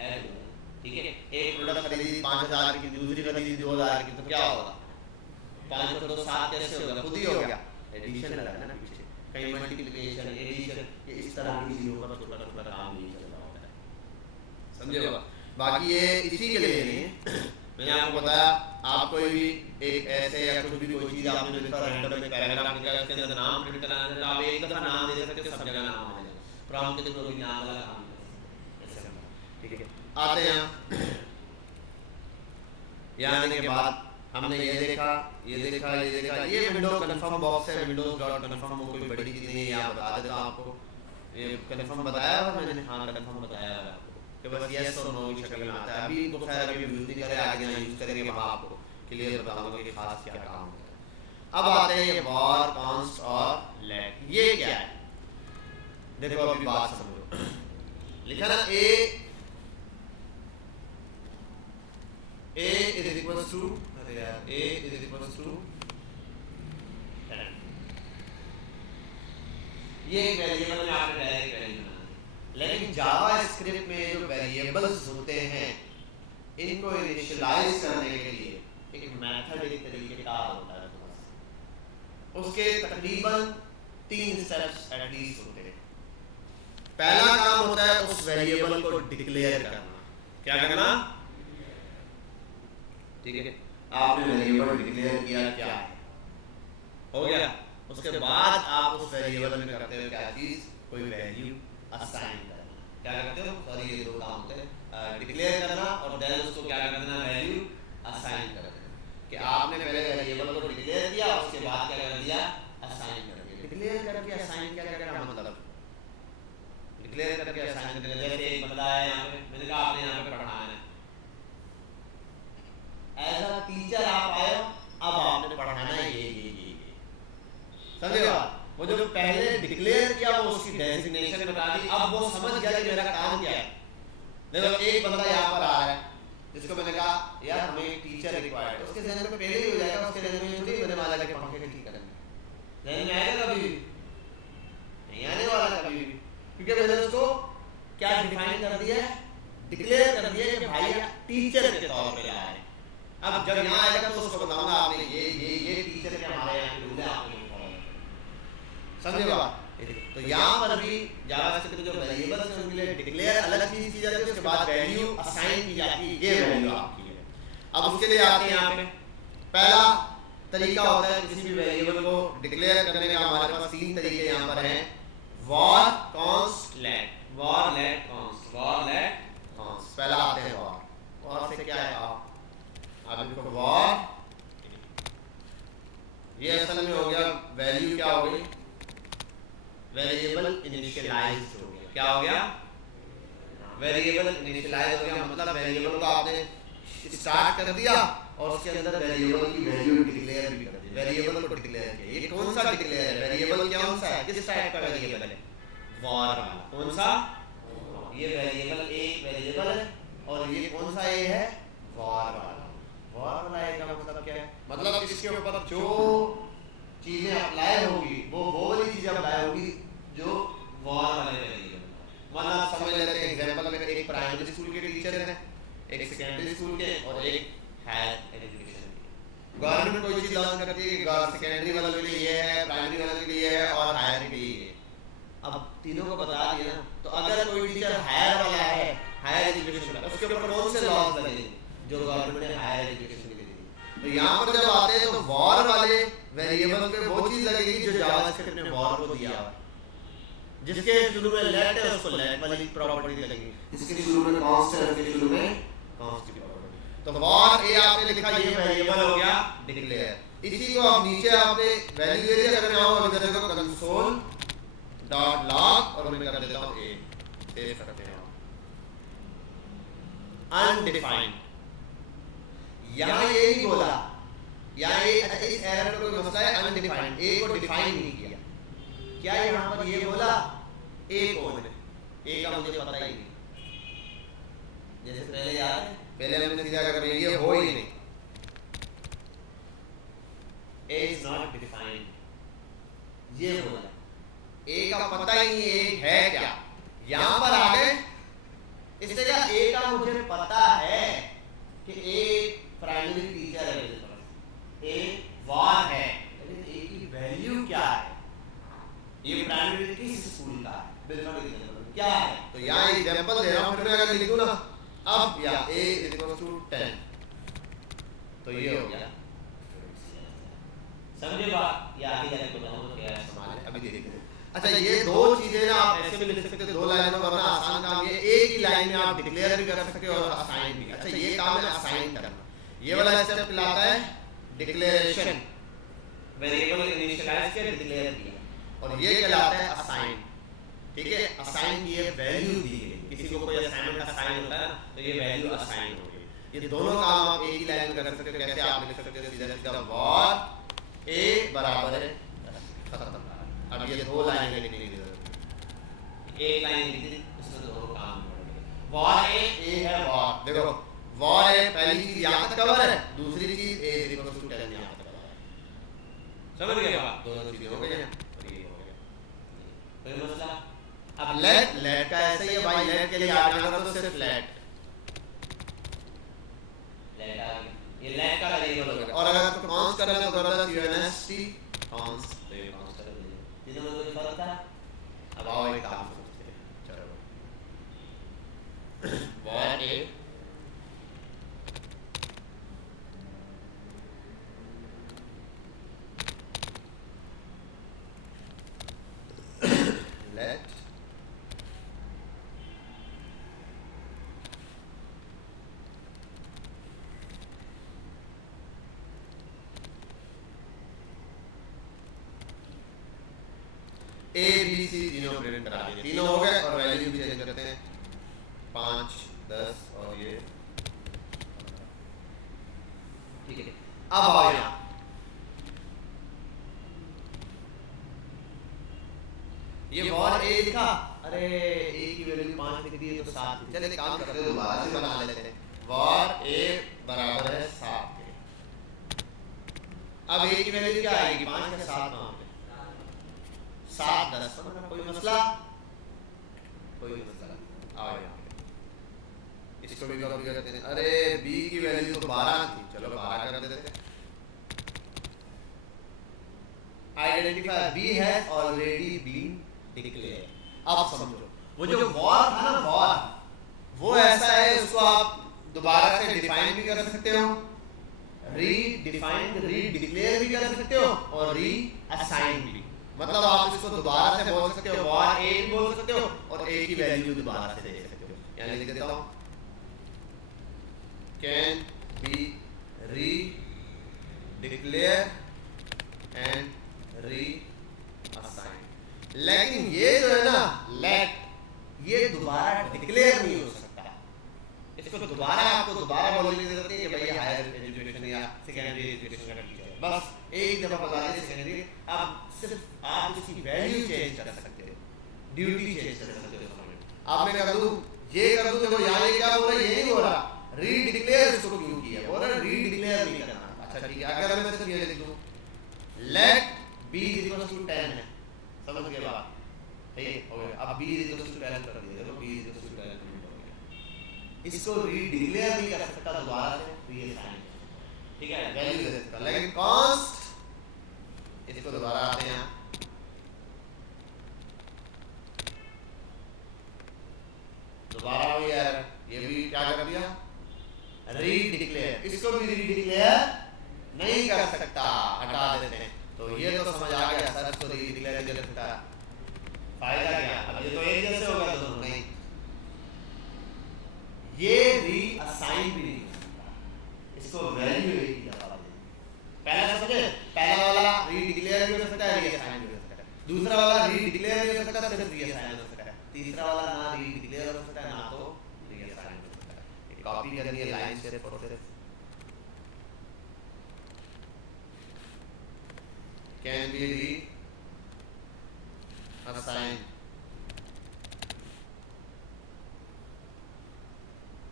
ऐड हुआ, ठीक है। एक प्रोडक्ट खरीदी 5000 की, दूसरी खरीदी 2000 की, तो क्या होगा, 5 तो 7 कैसे होगा, खुद ही हो गया, एडिशन लगा ना पीछे, कहीं मल्टीप्लिकेशन एडिशन, ये इस तरह की चीजों पर छोटा छोटा काम नहीं चल रहा होता है, समझे बात? बाकी ये इसी के लिए नहीं, मैंने आपको बताया, आप कोई भी एक ऐसे या कुछ भी कोई चीज आपने लिखा रैंडम में पैराग्राफ निकाला, उसके अंदर नाम प्रिंट कराना है, तो आप एक दफा नाम दे सकते हो, सब जगह नाम आ जाएगा, प्रॉम्प्ट के थ्रू भी नाम वाला काम ऐसे, ठीक है। आते हैं यहाँ आने के बाद हमने ये देखा, ये देखा, ये देखा, ये विंडो कंफर्म बॉक्स है, विंडोज डॉट कंफर्म कोई बड़ी चीज नहीं है, यहाँ बता देता हूँ आपको, ये कंफर्म बताया था मैंने, हाँ कंफर्म बताया था आपको कि बस यस और नो की शक्ल में आता है। अभी इनको खैर अभी यूज नहीं करे, आगे ना यूज करेंगे, वहाँ आपको क्लियर बताऊंगा कि खास क्या काम होता है। अब आते हैं ये var const और let, ये क्या है? देखो अभी बात समझो, लिखा ना a is equals to, अरे यार a is equals to 10, ये एक वेरिएबल में आपने डायरेक्ट वैल्यू बनाना है, लेकिन जावा स्क्रिप्ट में जो वेरिएबल्स होते हैं इनको इनिशियलाइज करने के लिए एक मेथड, एक तरीके का होता है तुम्हारे, उसके तकरीबन 3 स्टेप्स एटलीस्ट होते हैं। पहला काम होता है उस वेरिएबल को डिक्लेयर करना, क्या करना, ठीक है, आपने वेरिएबल डिक्लेयर किया क्या है, हो गया। उसके बाद आप उस वेरिएबल में करते हो क्या चीज, कोई वैल्यू असाइन करना, क्या करते हो, सॉरी ये दो काम होते हैं, डिक्लेयर करना और देन उसको क्या करना, वैल्यू असाइन कर देना, कि आपने पहले वेरिएबल को डिक्लेयर किया, उसके बाद क्या कर दिया, असाइन कर दिया। डिक्लेयर करके असाइन क्या क्या मतलब, डिक्लेयर करके असाइन कर दिया। जैसे एक बंदा है यहाँ पे, मैंने कहा आपने यहाँ पे पढ़ाना है, एज अ टीचर आप आए हो, अब आपने पढ़ाना है ये समझे बात? वो जो पहले डिक्लेयर किया वो उसकी डेजिग्नेशन बता दी, अब वो समझ गया कि मेरा काम क्या है। देखो एक बंदा यहाँ पर आ रहा है जिसको मैंने कहा यार हमें एक टीचर रिक्वायर्ड है, उसके जहन में पहले ही हो जाएगा, उसके जहन में थोड़ी मैंने वहां जाके पंखे ठीक करेंगे, जहन में आएगा कभी नहीं आने वाला कभी भी, क्योंकि मैंने उसको क्या डिफाइन कर दिया है, डिक्लेयर कर दिया कि भाई टीचर के तौर पे आया है। अब जब यहाँ आएगा तो उसको बताऊंगा आपने ये टीचर के हमारे यहाँ के रूल है, आपने समझे बात? तो यहाँ पर भी जावास्क्रिप्ट जो वेरिएबल्स हैं उनके लिए डिक्लेयर अलग चीज की जाती है, उसके बाद वैल्यू असाइन की जाती है, ये वैल्यू आपकी है। अब उसके लिए आते हैं यहाँ पे, पहला तरीका होता है किसी भी वेरिएबल को डिक्लेयर करने का, हमारे पास 3 तरीके यहाँ पर हैं, var const let, var let const, var let const। पहला आते हैं var से क्या है, आप लिखो var, ये असल में हो गया वैल्यू, क्या हो गई, वेरिएबल इनिशियलाइज्ड हो गया, क्या हो गया, वेरिएबल इनिशियलाइज हो गया, मतलब वेरिएबल को आपने स्टार्ट कर दिया और उसके अंदर वेरिएबल की वैल्यू डिक्लेयर भी कर दी, वेरिएबल को डिक्लेयर किया। ये कौन सा डिक्लेयर है, वेरिएबल कौन सा है, किस टाइप का वेरिएबल है, var वाला, कौन सा, ये वेरिएबल एक वेरिएबल है और ये कौन सा ए है, वॉर वाला। वॉर वाला ए का मतलब क्या है, मतलब इसके ऊपर जो चीजें अप्लाई होगी वो वाली चीजें अप्लाई होगी जो वॉर वाले वेरिएबल। मतलब समझ लेते हैं एग्जांपल में एक प्राइमरी स्कूल के टीचर हैं, एक सेकेंडरी स्कूल के और एक हायर एजुकेशन के। गवर्नमेंट कोई चीज लॉन्च करती है, सेकेंडरी वाले के लिए ये है, प्राइमरी वाले के लिए है और हायर के लिए है। अब तीनों को बता दिया ना, तो अगर कोई टीचर हायर वाला है, हायर एजुकेशन वाला, उसके ऊपर कौन से लॉज लगेंगे जो गवर्नमेंट ने हायर एजुकेशन के लिए दी। तो यहाँ पर जब आते हैं तो वॉर वाले वेरिएबल पे वो चीज लगेगी जो जावास्क्रिप्ट ने वॉर को दिया है। जिसके शुरू में लेट है उसको लेट वाली प्रॉपर्टी लगेगी, जिसके शुरू में कॉन्स्ट है उसके शुरू में कॉन्स्ट की प्रॉपर्टी। तो वॉर ए आपने लिखा, ये वेरिएबल हो गया डिक्लेयर। इसी को अब नीचे आपने वैल्यू दे दिया, अगर मैं आऊं इधर देखो कंसोल डॉट लॉग और मैं कर देता हूं ए, सेव करते हैं अनडिफाइंड। यहां ये नहीं बोला, यहां ये अच्छा इस एरर में कोई मसला है, अनडिफाइंड ए को डिफाइन नहीं किया। क्या यहां पर ये बोला ए कौन है, ए का मुझे पता ही नहीं। जैसे पहले यार पहले हमने सीधा कर ये हो ही नहीं, ए इज नॉट डिफाइंड ये बोला, ए का पता ही नहीं ए है क्या। यहां पर आ गए इस तरह ए का मुझे पता है कि ए प्राइमरी टीचर है, ए वॉर है, लेकिन ए की वैल्यू क्या है, ये प्राइमरी किस स्कूल का है, बिल्कुल क्या है। तो यहाँ एग्जांपल दे रहा हूँ, फिर मैं अगर लिख दूं ना अब या a = 10 तो ये हो गया। समझे बात, ये आगे जाके बताऊं तो क्या है, अभी देखते हैं। अच्छा ये दो चीजें ना आप ऐसे भी लिख सकते हो, दो लाइनों में वरना आसान काम ये एक ही लाइन में आप डिक्लेयर भी कर सकते हो और असाइन भी। अच्छा ये काम है असाइन करना, ये वाला स्टेप कहलाता है डिक्लेरेशन, वेरिएबल इनिशियलाइज किया डिक्लेयर किया, और ये कहलाता है असाइन। ठीक है, असाइन की ये वैल्यू दी गई, किसी को कोई असाइनमेंट असाइन होता है तो ये वैल्यू असाइन हो गई। ये दोनों काम आप एक ही लाइन में कर सकते हो। कैसे आप लिख सकते हो, सीधा सीधा वॉर ए बराबर है खत्म। अब ये दो लाइनें लिखने की जरूरत है, एक लाइन लिख दी उसमें दोनों काम करेंगे। वॉर ए है वॉर, देखो वॉर है पहली चीज यहां तक कवर है, दूसरी चीज ए = 10 यहां तक कवर है। समझ गए बात, दोनों चीजें हो गई हैं और ये हो गया कोई मसला। अब लेट का ऐसा ही है भाई, लेट के लिए आ जाना तो सिर्फ लेट आ गया, ये लेट का वेरिएबल हो गया। और अगर आपको कॉन्स्ट करना है तो जबरदस्त यूएनएसटी कॉन्स्ट, तो ये कॉन्स्ट कर दीजिए, जिसमें कोई फर्क था। अब आओ एक काम करते हैं, चलो var a let a b c तीनों प्रिंट करा दिए, तीनों हो गए और वैल्यू भी चेंज करते हैं 5 10 और ये ठीक है। अब आओ यहाँ ये वॉर ए लिखा, अरे ए की वैल्यू 5 लिख दी है तो 7, चलिए काम करते हैं दोबारा से बना लेते हैं। वॉर ए बराबर है 7 के। अब ए की वैल्यू क्या आएगी, 5 या 7 कहां पे, 7 10, कोई मसला, कोई मसला। आओ यहाँ इसको भी कॉपी करते हैं। अरे बी की वैल्यू तो 12 थी, चलो 12 कर देते हैं। Identify b has already been declare. अब समझो वो जो वॉर था ना, वॉर वो ऐसा है, उसको आप दोबारा से डिफाइन भी कर सकते हो, रीडिफाइन रीडिक्लेयर भी कर सकते हो और रीअसाइन भी। मतलब आप इसको दोबारा से बोल सकते हो, वॉर ए भी बोल सकते हो और ए की वैल्यू दोबारा से दे सकते हो। यानी लिख देता हूं कैन बी रीडिक्लेयर एंड रीअसाइन। लेकिन ये जो है ना लेट, ये दोबारा डिक्लेयर नहीं हो सकता, इसको दोबारा आपको दोबारा बोलने की जरूरत है कि भाई हायर एजुकेशन या सेकेंडरी एजुकेशन का टीचर, बस एक दफा बता दें सेकेंडरी। अब सिर्फ आप इसकी वैल्यू चेंज कर सकते हो, ड्यूटी चेंज कर सकते हो। अब मैं कर दूं ये कर दूं, देखो यहाँ ये क्या हो रहा है, ये नहीं हो रहा, रीडिक्लेयर इसको क्यों किया, बोल रहा रीडिक्लेयर नहीं करना। अच्छा ठीक है, अगर मैं सिर्फ ये लिख दूं लेट b इक्वल्स टू 10 है, समझ गए बात, ठीक है हो गया। अब b इक्वल्स टू 10 कर दिया, देखो b इक्वल्स टू 10 हो गया। इसको रीडिक्लेयर नहीं कर सकता दोबारा से, तो ये साइन, ठीक है, वैल्यू दे सकता, लेकिन कॉन्स्ट इसको दोबारा आते हैं, दोबारा हो यार, ये भी क्या कर दिया, रीडिक्लेयर, इसको भी रीडिक्लेयर नहीं कर सकता, हटा देते हैं। तो ये तो समझ आ गया सर, इसको रीडिक्लेयर नहीं कर सकता, फायदा क्या, अब ये तो एक जैसे होगा दोनों, नहीं ये रीअसाइन भी नहीं कर सकता, इसको वैल्यू एक ही दबा देंगे। पहला समझे, पहला वाला रीडिक्लेयर भी हो सकता है, रीअसाइन भी हो सकता है, दूसरा वाला रीडिक्लेयर भी हो सकता है, सिर्फ रीअसाइन हो सकता है, तीसरा वाला ना रीडिक्लेयर हो सकता है ना तो रीअसाइन हो सकता है। कॉपी करनी है लाइन से फोटो से, can be reassigned,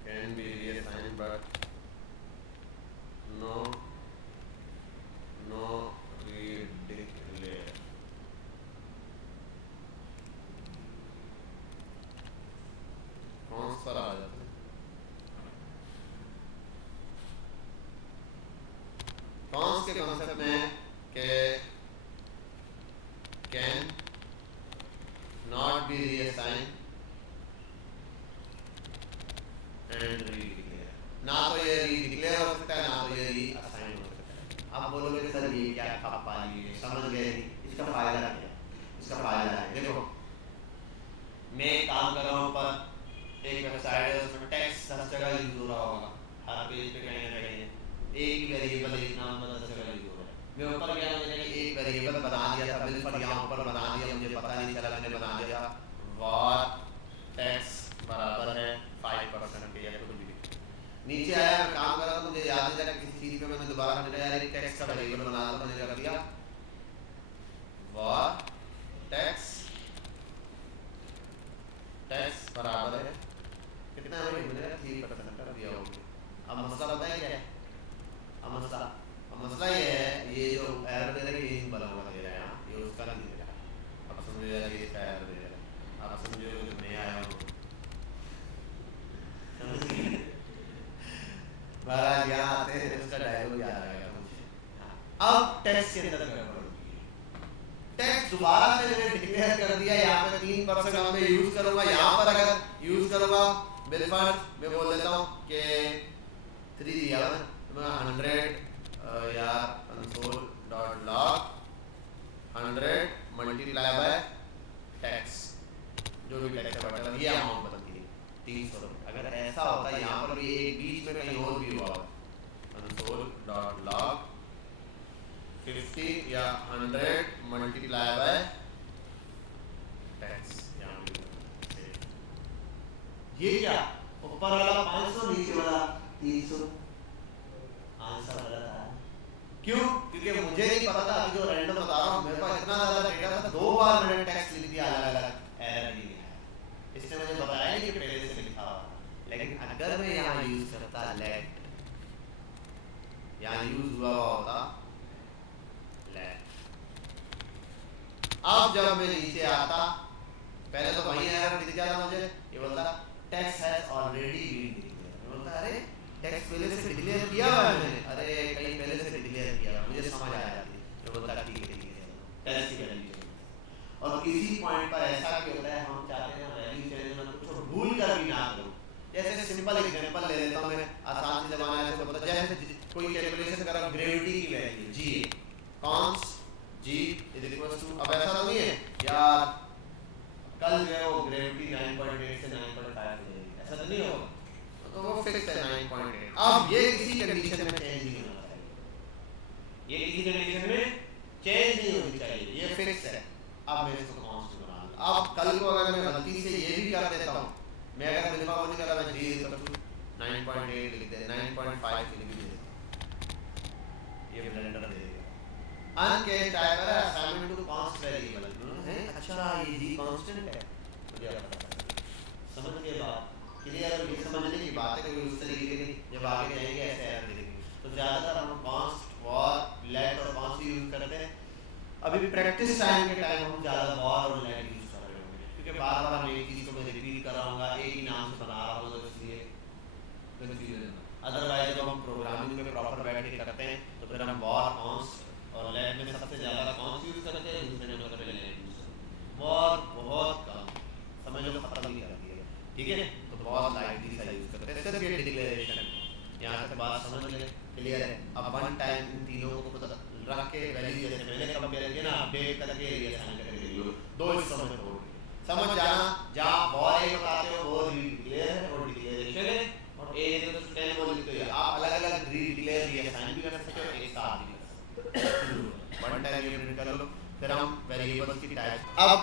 can be reassigned but no redeclare। Transfer आ जाता है, ट्रांस के कॉन्सेप्ट में के can not be reassigned and redeclare, ना तो ये redeclare हो सकता है ना तो ये reassign हो सकता है। अब बोलोगे सर ये क्या खपा लिए, समझ गए, इसका फायदा क्या है, इसका फायदा है देखो, मैं काम कर रहा हूँ पर एक वेबसाइट है उसमें टेक्स्ट 10 जगह यूज हो रहा होगा, हर पेज पे कहीं ना कहीं एक वेरिएबल एक नाम का 10 जगह यूज हो रहा है। मैं ऊपर गया, मैंने एक वेरिएबल बना दिया था, बिल पर यहाँ ऊपर बना दिया, मुझे पता नहीं चला, मैंने बना दिया var text बराबर है 5% के या कुछ भी। नीचे आया, मैं काम कर रहा था, मुझे याद नहीं रहा किसी चीज पे मैंने दोबारा मैंने यार एक टेक्स्ट का वेरिएबल बना दिया, मैंने कर दिया var text बराबर है कितना है, मैंने 3% कर दिया होगा। अब मसला पता है क्या है, अब मसला ये है, ये जो एरर दे रहा है ये बना हुआ दे रहा है, ये उसका नहीं दे रहा। अब समझो यार ये क्या एरर दे रहा है, अब समझो जो मैं आया हूँ महाराज यहाँ आते हैं उसका डायलॉग याद आ गया मुझे। अब टेक्स्ट के अंदर गड़बड़ होगी, टेक्स्ट दोबारा से मैंने डिक्लेयर कर दिया, यहाँ पे 3% मैं यूज करूंगा, यहाँ पर अगर यूज करूंगा बिलफर्ड मैं बोल देता हूँ कि 3 दिया मैं 100 या console.log 100 मल्टीप्लाई बाय टैक्स, जो भी टैक्स है बटन ये अमाउंट बदल दी 300 रुपये। अगर ऐसा होता है यहाँ पर भी एक बीच में कहीं और भी हुआ console.log 50 या 100 मल्टीप्लाई बाय टैक्स, ये क्या ऊपर वाला 500 नीचे वाला 300, आंसर गलत आया। क्यों? क्योंकि मुझे नहीं पता था, अभी जो रैंडम बता रहा हूँ मेरे पास इतना ज्यादा डेटा था, 2 बार मैंने टेक्स्ट लिख दिया अलग अलग, एरर नहीं आया, इसने मुझे बताया नहीं कि पहले से लिखा हुआ। लेकिन अगर मैं यहाँ यूज करता लेट, यहाँ यूज हुआ होता लेट, अब जब मैं नीचे आता पहले तो वही एरर दिख जाता मुझे, ये बोलता text has already been declared, मैं बोलता अरे टेक्स्ट पहले से डिक्लेयर किया हुआ है मैंने, अरे कहीं पहले से डिक्लेयर किया, मुझे समझ आ जाती है, मैं बोलता ठीक है टेक्स्ट की वैल्यू। और किसी पॉइंट पर ऐसा क्या होता है, हम चाहते हैं वैल्यू चेंज में कुछ भूल कर भी ना करूं, जैसे सिंपल एग्जांपल ले लेता हूं मैं, आसान से जमाना है तो बोलता जैसे कोई कैलकुलेशन कर रहा हूं, ग्रेविटी की value g const g is equal to, अब ऐसा नहीं है यार कल जो है वो ग्रेविटी 9.8 से 9.5 जाएगी, ऐसा तो नहीं होगा, तो वो फिक्स है 9.8। अब ये किसी कंडीशन में चेंज नहीं होना चाहिए, ये किसी कंडीशन में चेंज नहीं होनी चाहिए, ये फिक्स है। अब मैं इसको कांस्टेंट बना दूं, अब कल को अगर मैं गलती से ये भी कर देता हूं, मैं अगर मिलवा नहीं कर रहा, मैं g इज इक्वल टू 9.8 लिख दे, 9.5 लिख दे, ये ब्लेंडर दे देगा अनकेस टाइप है असाइनमेंट टू कांस्ट वेरिएबल है, अच्छा ये g कांस्टेंट है, मुझे पता समझ गए बात। क्लियर? ये समझने की बात है कि उस तरीके की जब आगे जाएंगे ऐसे एरर देखेंगे। तो ज़्यादातर हम कॉन्स्ट, वॉर, लेट और कॉन्स्ट यूज़ करते हैं। अभी भी प्रैक्टिस टाइम के टाइम हम ज़्यादा वॉर और लेट यूज़ कर रहे होंगे, क्योंकि बार बार मैं एक चीज़ को मैं रिपीट कर रहा हूँ, एक ही नाम से बना रहा हूँ, तो इसलिए कंफ्यूजन। अदरवाइज जब हम प्रोग्रामिंग में प्रॉपर बैठ के करते हैं तो फिर हम वॉर, कॉन्स्ट और लेट में सबसे ज़्यादा कॉन्स्ट यूज़ करते हैं, दूसरे नंबर पे लेट यूज़ करते हैं। वॉर बहुत कम, समझ लो खत्म ही कर दिया, ठीक है? तो बहुत लाइटली सा यूज़ करते हैं। सिर्फ ये डिक्लेरेशन, यहाँ तक बात समझ ले, क्लियर है? अब वन टाइम इन तीनों को पता रख के वैल्यू जैसे मैंने कंपेयर किया ना, अपडेट करके रीअसाइन करके दो हिस्सों में तोड़ के समझ जाना। जहाँ वॉर ए बताते हो वो डिक्लेयर है और डिक्लेरेशन है, और ए तो स्टैंड बोल लिखते हो। आप अलग अलग डिक्लेयर रीअसाइन भी कर सकते हो, एक साथ भी कर सकते हो। वन टाइम ये प्रिंट कर लो, फिर हम वेरिएबल्स की टाइप। अब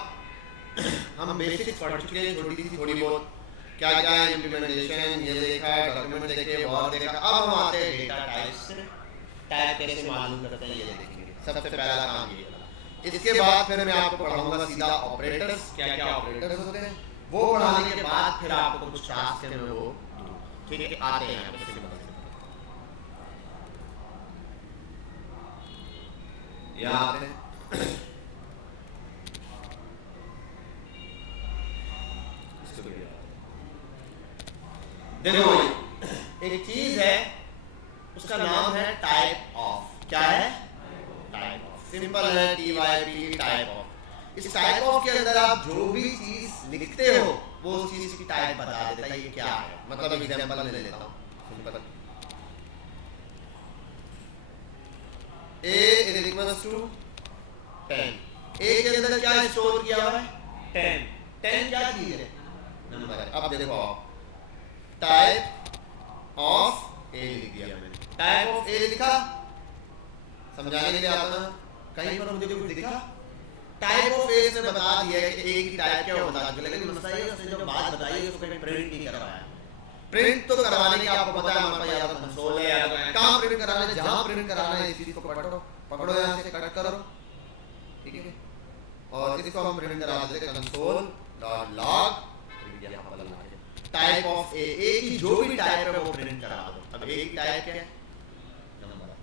हम बेसिक्स पढ़ चुके हैं, थोड़ी बहुत क्या क्या है इम्प्लीमेंटेशन ये देखा है, डॉक्यूमेंट देखे, वॉर देखा। अब हम आते हैं डेटा टाइप्स से, टाइप कैसे मालूम करते हैं ये देखेंगे। सबसे पहला काम ये वाला। इसके बाद फिर मैं आपको पढ़ाऊंगा सीधा ऑपरेटर्स, क्या क्या ऑपरेटर्स होते हैं वो पढ़ाने के बाद फिर आपको कुछ टास्क है वो, ठीक है, आते हैं यहाँ पे। यहाँ आते हैं, देखो एक चीज है उसका नाम है टाइप ऑफ। क्या है? Type of. सिंपल है, TYP, टाइप ऑफ। इस टाइप ऑफ के अंदर आप जो भी चीज लिखते हो वो उस चीज की टाइप बता देता है ये क्या है। मतलब एग्जांपल ले लेता हूँ, simple A is equals to 10। A के अंदर क्या स्टोर किया हुआ है? 10। 10 क्या चीज है? नंबर है। अब देखो टाइप ऑफ ए लिख दिया मैंने, टाइप ऑफ ए लिखा, समझाने के लिए आता है कहीं पर मुझे कुछ दिखा? टाइप ऑफ ए से बता दिया है कि ए की टाइप क्या होता है, लेकिन मसला ये है जो बात बताई है उसको कहीं प्रिंट नहीं करवाया। प्रिंट तो करवाने की आपको पता है हमारे पास या तो कंसोल है या तो कहां प्रिंट कराना है, जहां प्रिंट कराना है इस चीज को पकड़ो यहां से कट करो, ठीक है, और इसको हम प्रिंट करा देते हैं console.log यहां पर लगा के टाइप ऑफ ए की जो भी टाइप है वो प्रिंट करा दो। अब ए की टाइप क्या है? नंबर है।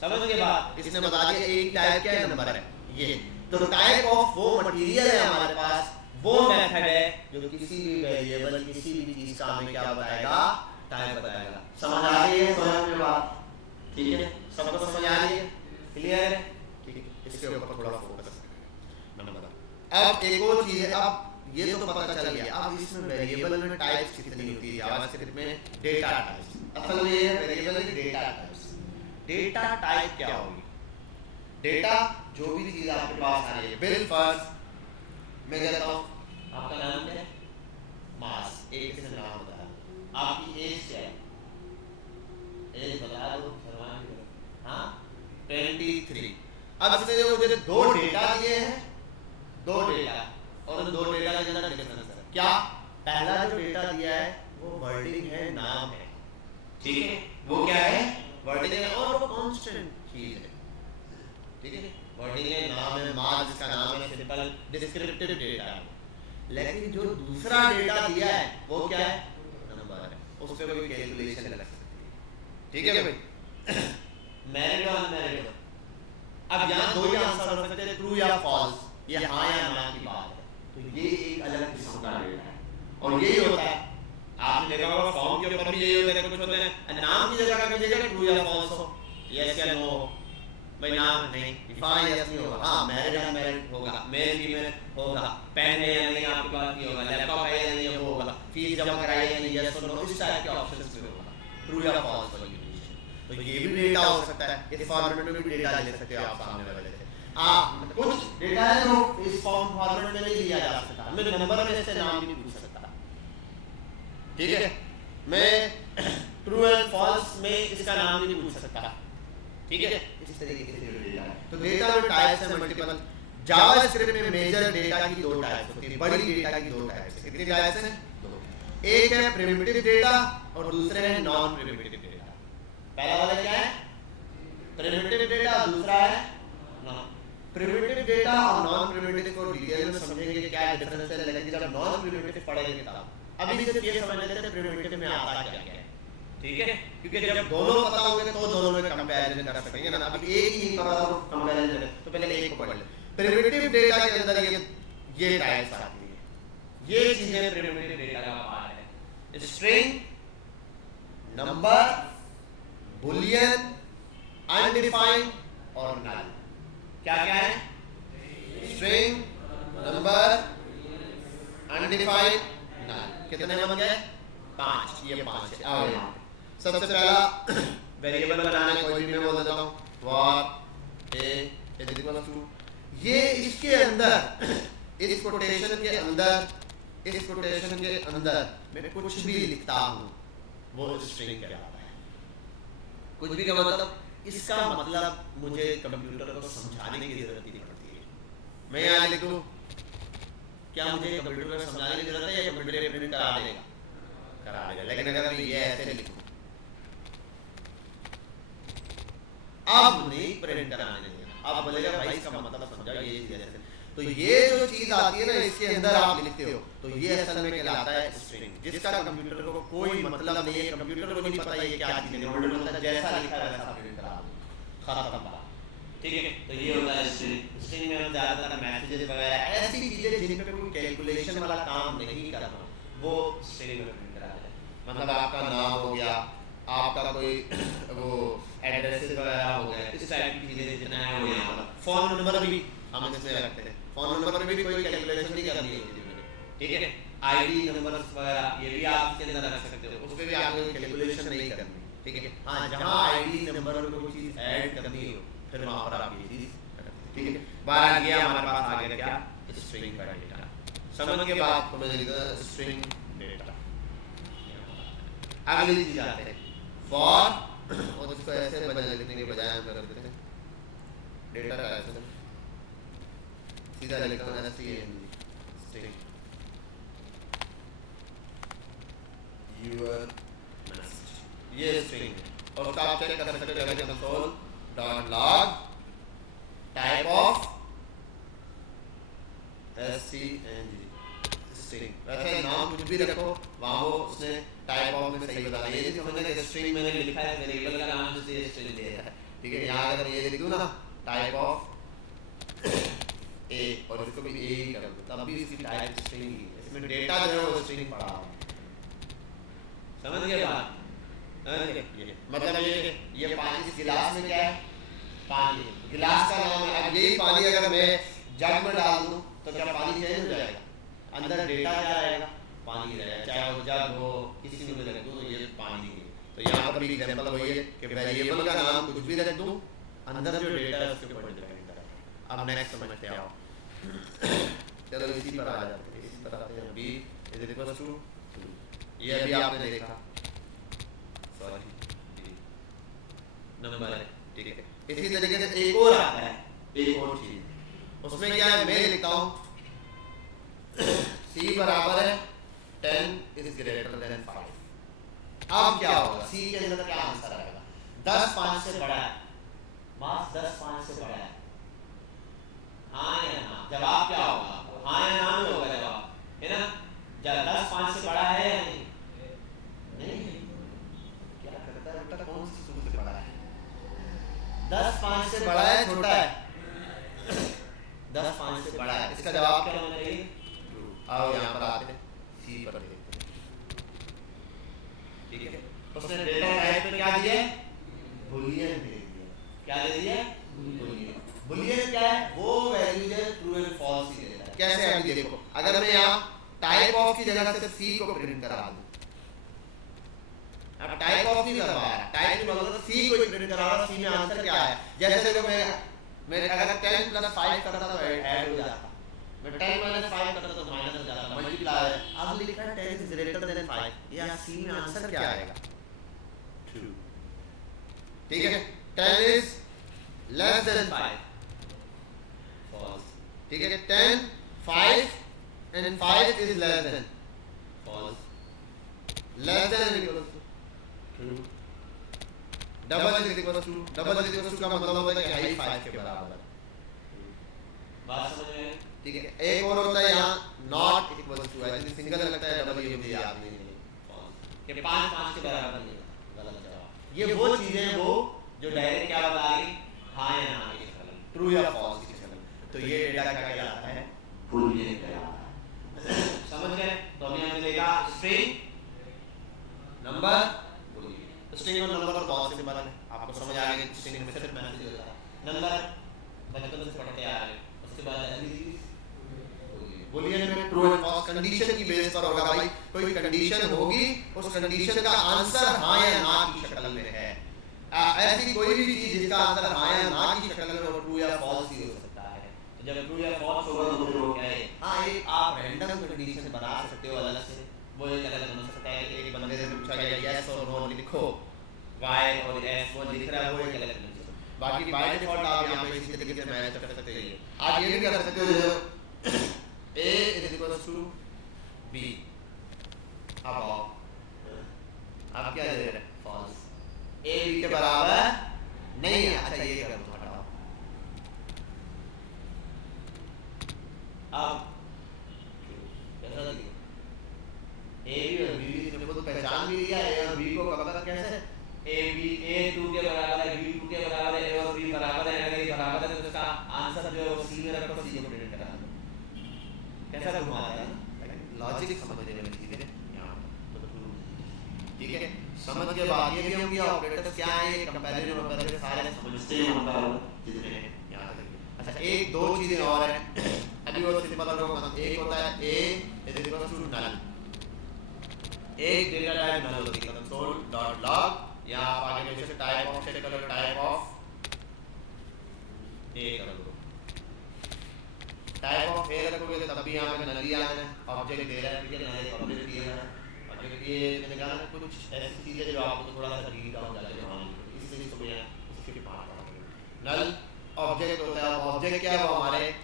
समझ के बाद इसने बता दिया ए की टाइप क्या है? नंबर है। ये तो टाइप ऑफ वो मटेरियल है हमारे पास, वो मेथड है जो किसी भी वेरिएबल किसी भी चीज का हमें क्या बताएगा? टाइप बताएगा। समझ आ रही है? समझ में बात, ठीक है? सबको समझ आ रही है? क्लियर है? ठीक है, इसके ऊपर थोड़ा फोकस नंबर। अब एक और चीज है, अब ये तो पता चल गया, अब इसमें वेरिएबल में टाइप्स कितनी होती है जावास्क्रिप्ट में? Data types. असल में ये वेरिएबल की डेटा टाइप्स। डेटा टाइप क्या होगी? डेटा जो भी चीज आपके पास आ रही है, बिल फर्स्ट मैं कहता हूँ आपका नाम क्या है? मास। एक से नाम बता दो। आपकी एज क्या है? एज बता दो, शर्मा नहीं करो। हाँ 23। अब इसने जो मुझे दो डेटा दिए हैं, दो डेटा, और उन दो डेटा के अंदर डिफरेंस है। क्या? पहला जो डेटा दिया है वो वर्डिंग है, नाम है, ठीक है, वो क्या है? वर्डिंग है, और वो कांस्टेंट चीज है, ठीक है, वर्डिंग है, नाम है, मास जिसका नाम है, सिंपल डिस्क्रिप्टिव डेटा है। लेकिन जो दूसरा डेटा दिया है वो क्या है? नंबर है, उस पे कोई कैलकुलेशन लग सकती है, ठीक है भाई? मैरिड और अनमैरिड। अब यहाँ दो ही आंसर हो सकते हैं, ट्रू या फॉल्स, ये हाँ या ना की बात है। तो ये एक अलग किस्म का डेटा है, और यही होता है आपने देखा होगा फॉर्म के ऊपर भी यही होता है, कुछ होते हैं नाम की जगह पे जगह ट्रू या फॉल्स हो, यस या नो। भाई नाम नहीं डिफाइन यस नहीं होगा, हाँ मैरिड अनमैरिड होगा, मेल फीमेल होगा, पेन है या नहीं आपके पास नहीं होगा, लैपटॉप है या नहीं होगा, फीस जमा कराई या नहीं, यस और नो, इस टाइप के ऑप्शंस पे होगा ट्रू या फॉल्स वाली। तो ये भी डेटा हो सकता है, इस फॉर्मेट में भी डेटा ले सकते हो आप सामने वाले से। कुछ डेटा है जो इस फॉर्म फॉर्मेट में नहीं लिया जा सकता, मैं नंबर में से नाम भी नहीं पूछ सकता, ठीक है, मैं ट्रू एंड फॉल्स में इसका नाम भी नहीं पूछ सकता, ठीक है, इस तरीके से डेटा है। तो डेटा में टाइप्स है मल्टीपल। जावास्क्रिप्ट में मेजर डेटा की दो टाइप्स होती है, बड़ी डेटा की दो टाइप्स है। कितनी टाइप्स हैं? दो। एक है प्रिमिटिव डेटा और दूसरे है नॉन प्रिमिटिव डेटा। पहला वाला क्या है? प्रिमिटिव डेटा, दूसरा है नॉन प्रिमिटिव डेटा। और नॉन प्रिमिटिव को डिटेल में समझेंगे क्या डिफरेंस है, लेकिन जब नॉन प्रिमिटिव पढ़ेंगे तब अभी सिर्फ ये समझ लेते हैं प्रिमिटिव में आता क्या है, ठीक है, क्योंकि जब दोनों पता होंगे तो दोनों में कंपैरिजन कर सकेंगे ना। अभी एक ही नहीं पता तो कंपैरिजन है, तो पहले एक को पढ़ ले। प्रिमिटिव डेटा के अंदर ये टाइप्स आती है, ये चीजें प्रिमिटिव डेटा का पार्ट है। स्ट्रिंग, नंबर, बुलियन, अनडिफाइंड और नल। क्या क्या है? स्ट्रिंग, नंबर, अनडिफाइंड, नल। कितने बन गए? 5। ये 5 है। आओ यहाँ पे सबसे पहला वेरिएबल बनाना है, कोई भी मैं बोल देता हूँ for a is equal to, ये इसके अंदर इस कोटेशन के अंदर मैं कुछ भी लिखता हूँ वो स्ट्रिंग कहलाता है। कुछ भी का मतलब, इसका मतलब मुझे कंप्यूटर को समझाने की जरूरत नहीं पड़ती है। मैं यहाँ लिख दूँ, क्या मुझे कंप्यूटर को समझाने की जरूरत है या कंप्यूटर प्रिंट करा देगा? लेकिन अगर मैं ये ऐसे लिखूं, अब नहीं प्रिंट कराने देगा, अब बोलेगा भाई इसका मतलब समझाओ ये चीज ऐसे। तो ये जो चीज आती है ना, इसके अंदर आप लिखते हो तो ये असल में कहलाता है स्ट्रिंग, जिसका कंप्यूटर को कोई मतलब नहीं है। कंप्यूटर को नहीं पता ये क्या चीज है, मतलब जैसा लिखा है वैसा प्रिंट करा दो, खत्म बात, ठीक है। तो ये होता है स्ट्रिंग। स्ट्रिंग में हम ज्यादातर मैसेजेस वगैरह ऐसी चीजें जिन पे कोई कैलकुलेशन वाला काम नहीं करना, वो स्ट्रिंग में प्रिंट करा दें। मतलब आपका नाम हो गया, आपका कोई वो एड्रेसेस वगैरह हो गए, इस टाइप की चीजें जितना है वो यहाँ पर। फोन नंबर भी हम इसमें रखते हैं, फोन नंबर में भी कोई कैलकुलेशन नहीं करनी है, ठीक है। आईडी नंबर वगैरह ये भी आप इसके अंदर रख सकते हो, उस पर भी आपको कैलकुलेशन नहीं करनी, ठीक है। हाँ, जहाँ आईडी नंबर में कोई चीज ऐड करनी हो फिर वहाँ पर आप ये चीज, ठीक है। बाहर आ गया हमारे पास आ गया क्या? स्ट्रिंग का डेटा। समझ के बाद तो मैंने लिखा स्ट्रिंग डेटा। अगली चीज आते हैं फॉर, और इसको ऐसे बदल लिखने के बजाय हम कर देते हैं डेटा का ऐसे सीधा लिखता हूँ string, your message, ये स्ट्रिंग है। और उसका आप चेक कर सकते हो console dot log type of string, string. वैसे नाम कुछ भी रखो, वहाँ वो उसने टाइप ऑफ में सही बता दिया। ये समझने का स्ट्रिंग मैंने लिखा है, वेरिएबल का नाम से ये स्ट्रिंग दिया है, ठीक है। यहाँ अगर ये लिख दूँ ना टाइप ऑफ ए और इसको भी ए ही कर दूँ, तब भी इसकी टाइप स्ट्रिंग ही है। इसमें डेटा जो है वो स्ट्रिंग पड़ा है। समझ गए बात? मतलब ये पानी इस गिलास में क्या है? पानी। गिलास का नाम है। अब यही पानी अगर मैं जग में डाल दूँ तो क्या पानी चेंज हो जाएगा? अंदर डेटा क्या रहेगा? पानी रहेगा, चाहे वो जग हो किसी में रख दूँ तो ये पानी है। तो यहाँ पर भी एग्जांपल वही है कि वेरिएबल का नाम कुछ भी रख दूँ, अंदर जो डेटा है उसके ऊपर डिपेंड करता है। अब नेक्स्ट समझते आओ, चलो इसी पर आ जाते हैं। इसी पर आते हैं। बी इज इक्वल टू, ये अभी आपने देखा, सॉरी नंबर है, ठीक है। इसी तरीके से एक और आता है, एक और चीज उसमें क्या है, मैं लिखता हूँ c बराबर है 10 इज ग्रेटर देन 5। अब क्या होगा? c के अंदर क्या आंसर आएगा? 10 5 से बड़ा है, मास 10 5 से बड़ा है, हाँ या ना? जवाब क्या होगा? हाँ या ना में होगा जवाब, है ना? जब 10 5 से बड़ा है या नहीं? नहीं। क्या करता है बेटा? कौन सी सूत्र से बड़ा है? 10 5 से बड़ा है, छोटा है? 10 5 से बड़ा है, इसका जवाब क्या होना चाहिए? ट्रू। आओ यहाँ पर आते हैं, सी पर देखते हैं, ठीक है। उसने डेटा टाइप में क्या दिया? बुलियन दे दिया। क्या दे दिया? बुलियन। बुलियन क्या है? वो वैल्यू है ट्रू एंड फॉल्स ही देता है। कैसे? अभी देखो, अगर मैं यहाँ टाइप ऑफ की जगह से सी को प्रिंट करा दूं, अब टाइप ऑफ नहीं कर रहा है, टाइप की मतलब सी को प्रिंट करा रहा, सी में आंसर क्या है? जैसे कि मैं अगर 10 + 5 करता तो ऐड हो जाता, मैं 10 - 5 करता तो माइनस हो जाता, मल्टीप्लाई है। अब लिखा है 10 इज ग्रेटर देन 5, या सी में आंसर क्या आएगा? ट्रू, ठीक है। 10 इज लेस देन 5, फॉल्स, ठीक है। 10 5 and 5 is less than, false, less than is equal to true, double is equal to, double is equal to का मतलब होता है कि हाई 5 के बराबर, बात समझ में आई? ठीक है, एक और होता है यहाँ not equal to, I think single लगता है, डबल ये मुझे याद नहीं है, कि 5 5 के बराबर नहीं है, गलत जवाब। ये वो चीजें हैं वो जो डायरेक्ट क्या बता रही, हाँ या ना की शक्ल में। ट्रू या फॉल्स की शक्ल में, तो ये डेटा क्या कहलाता है, बुलियन कहलाता है। समझ गए? तो अभी हमने देखा स्ट्रिंग नंबर बुलियन। स्ट्रिंग और नंबर बहुत सिंपल है, आपको समझ आ गया कि स्ट्रिंग में सिर्फ मैसेज होता है, नंबर बचपन से पढ़ते आ रहे हैं, उसके बाद अगली चीज बुलियन में ट्रू एंड फॉल्स कंडीशन की बेस पर होगा भाई, कोई कंडीशन होगी उस कंडीशन का आंसर हाँ या ना की शक्ल में है, ऐसी कोई भी चीज जिसका आंसर हाँ या ना की शक्ल में हो ट्रू या फॉल्स ही हो सकता है। तो जब ट्रू या फॉल्स होगा तो फिर वो क्या है? हाँ, एक आप रैंडम कंडीशन बना सकते हो अलग से, वो एक अलग बन सकता है कि एक बंदे से पूछा गया यस और नो लिखो, y और s वो लिख रहा है, वो एक अलग कंडीशन। बाकी बाय डिफॉल्ट आप यहाँ पे इसी तरीके से मैच कर सकते हैं। आप ये भी कर सकते हो जैसे a is equals to b, अब आओ, आप क्या दे रहे हैं, फॉल्स। a b के बराबर नहीं है, अच्छा ये कर दो, हटाओ, अब कैसा दिया? a b और b इसने खुद पहचान भी लिया, a और b को कब तक कैसे, a 2 के बराबर है, b 2 के बराबर है, a और b बराबर है, अगर ये बराबर है तो इसका आंसर जो है वो c में रखो, c को प्रिंट करा दो। कैसा घुमाता है? लॉजिक समझने वाली चीज है यहाँ तो ट्रू, ठीक है। समझ के बाद ये भी हम ये ऑपरेटर्स क्या है, ये कंपैरिजन ऑपरेटर सारे समझते हैं चीजें हैं यहाँ तक। अच्छा एक दो चीजें और हैं, अभी वो सिंपल होगा, एक होता है a is equal to null, एक डेटा टाइप नल होती है, कंसोल डॉट लॉग, यहाँ आप आगे जैसे टाइप ऑफ सेट करो, टाइप ऑफ a कर दो, टाइप ऑफ ए रखोगे तब भी यहाँ पे नल ही आना है, ऑब्जेक्ट दे रहा है, ठीक है, नल पब्लिक दिया है, ऑब्जेक्ट ये निकालना है, कुछ ऐसी चीजें जो आपको थोड़ा सा डीप डाउन जाके मान लीजिए इससे इसको भी इसके पार्ट नल ऑब्जेक्ट होता है, ऑब्जेक्ट क्या है वो हमारे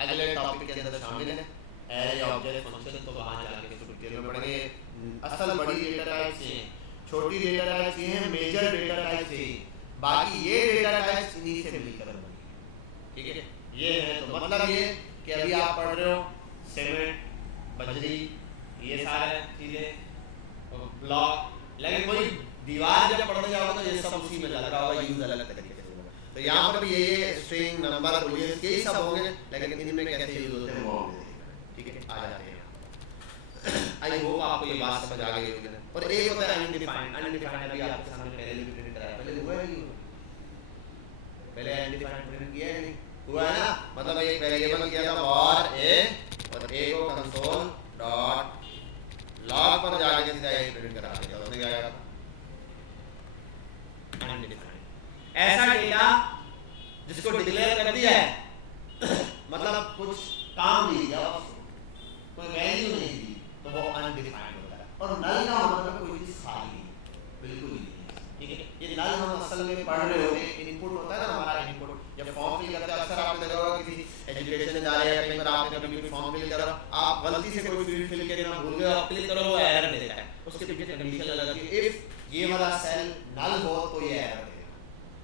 अगले टॉपिक के अंदर शामिल है, एरे ऑब्जेक्ट फंक्शन, तो वहां जाके इसको डिटेल में पढ़ेंगे। असल बड़ी डेटा टाइप से छोटी डेटा टाइप से हैं, मेजर डेटा टाइप से, बाकी ये डेटा टाइप इन्हीं से मिलकर बनी, ठीक है। ये है तो मतलब ये कि अभी आप पढ़ रहे हो सीमेंट, बजरी, ये सारे चीजें ब्लॉक, लेकिन कोई दीवार जब पढ़ने जाओगे तो ये सब उसी में लगा होगा, यूज अलग तरीके से होगा। तो यहाँ पर भी ये स्ट्रिंग नंबर बुलियन के सब होंगे, लेकिन इनमें कैसे यूज होते हैं वो ठीक है आ जाते हैं। आई होप आपको ये बात समझ आ गई होगी। और एक होता है अनडिफाइंड, अनडिफाइंड अभी आपके सामने पहले भी प्रिंट कराया, पहले हुआ है नहीं, पहले अनडिफाइंड प्रिंट किया है नहीं हुआ है ना, मतलब एक वेरिएबल किया था और a को कंसोल डॉट लॉग पर जाके सीधा ये प्रिंट करा दिया, उसने क्या करा अनडिफाइंड ऐसा डेटा जिसको डिक्लेयर कर दिया है मतलब कुछ काम नहीं दिया, कोई वैल्यू नहीं दी, तो वो अनडिफाइंड होता है। और नल का मतलब कोई चीज खाली बिल्कुल ही ठीक है। ये नल हम असल में पढ़ रहे होते हैं, इनपुट होता है ना हमारा इनपुट, जब फॉर्म फिल करते हैं अक्सर आपने देखा होगा किसी एजुकेशन में जा रहे हैं, कहीं पर आपने कभी फॉर्म फिल करा, आप गलती से कोई फील्ड फिल करना भूल गए, आप क्लिक करो वो एरर देता है, उसके पीछे कंडीशन लगाती है इफ ये वाला सेल नल हो तो ये एरर देगा,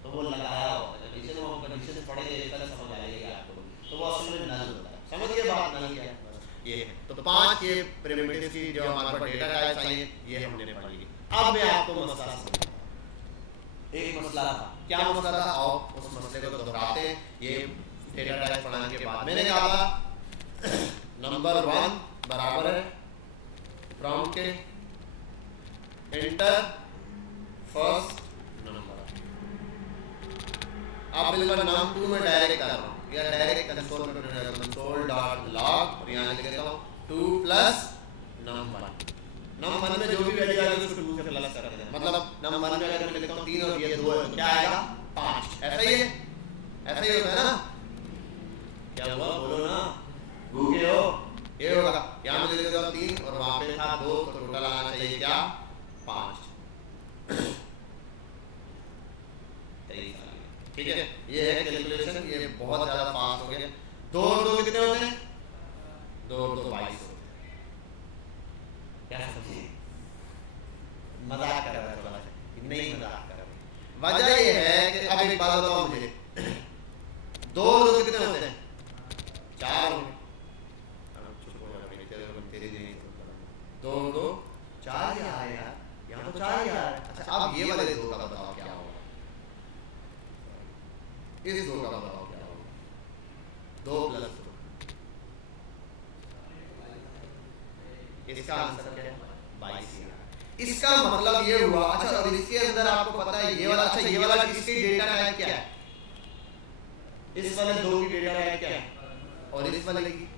तो वो लगाया हुआ है कंडीशन, वो कंडीशन पढ़ेंगे कल समझ आएगी आपको, तो वो असल में नल होता है। समझिए बात नल क्या है, ये है। तो 5 ये प्रिमिटिव्स की जो हमारे पास डेटा टाइप्स आई हैं ये हमने पढ़ ली। अब मैं आपको मसला समझाऊंगा, एक मसला था, क्या मसला था, आओ उस मसले को दोहराते हैं। ये डेटा टाइप पढ़ाने के बाद मैंने कहा था नंबर 1 बराबर है प्रॉम्प्ट के एंटर फर्स्ट नंबर। अब बिल्कुल नाम 2 में डायरेक्ट कर रहा हूँ या डायरेक्ट कंसोल में कंसोल डॉट लॉग और यहाँ लिख देता हूँ 2 प्लस नंबर 1। नंबर 1 में जो भी वैल्यू आएगी उसको 2 से प्लस कर देना, मतलब नंबर 1 में अगर मैं लिखता हूँ 3 और ये 2 है तो क्या आएगा 5, ऐसा ही है, ऐसा ही होता है ना, क्या हुआ बोलो ना, भूखे हो, ये होगा यहाँ पे लिख देता हूँ 3 और वहाँ पे था 2 तो टोटल आना चाहिए क्या 5। ठीक है, ये है कैलकुलेशन, ये बहुत ज्यादा फास्ट हो गया। 2 और 2 कितने होते हैं, 2 और 2 22 होते हैं। क्या समझिए, मजाक कर रहा है थोड़ा सा, नहीं मजाक कर रहा। वजह ये है कि अब एक बात बताओ मुझे, 2 और 2 कितने होते हैं इस 2 का बताओ क्या होगा? 2 + 2, इसका आंसर क्या है? 22 ही आया। इसका मतलब ये हुआ। अच्छा, और इसके अंदर आपको पता है ये वाला, अच्छा ये वाला इसकी डेटा टाइप क्या है? इस वाले 2 की डेटा टाइप क्या है? और इस वाले की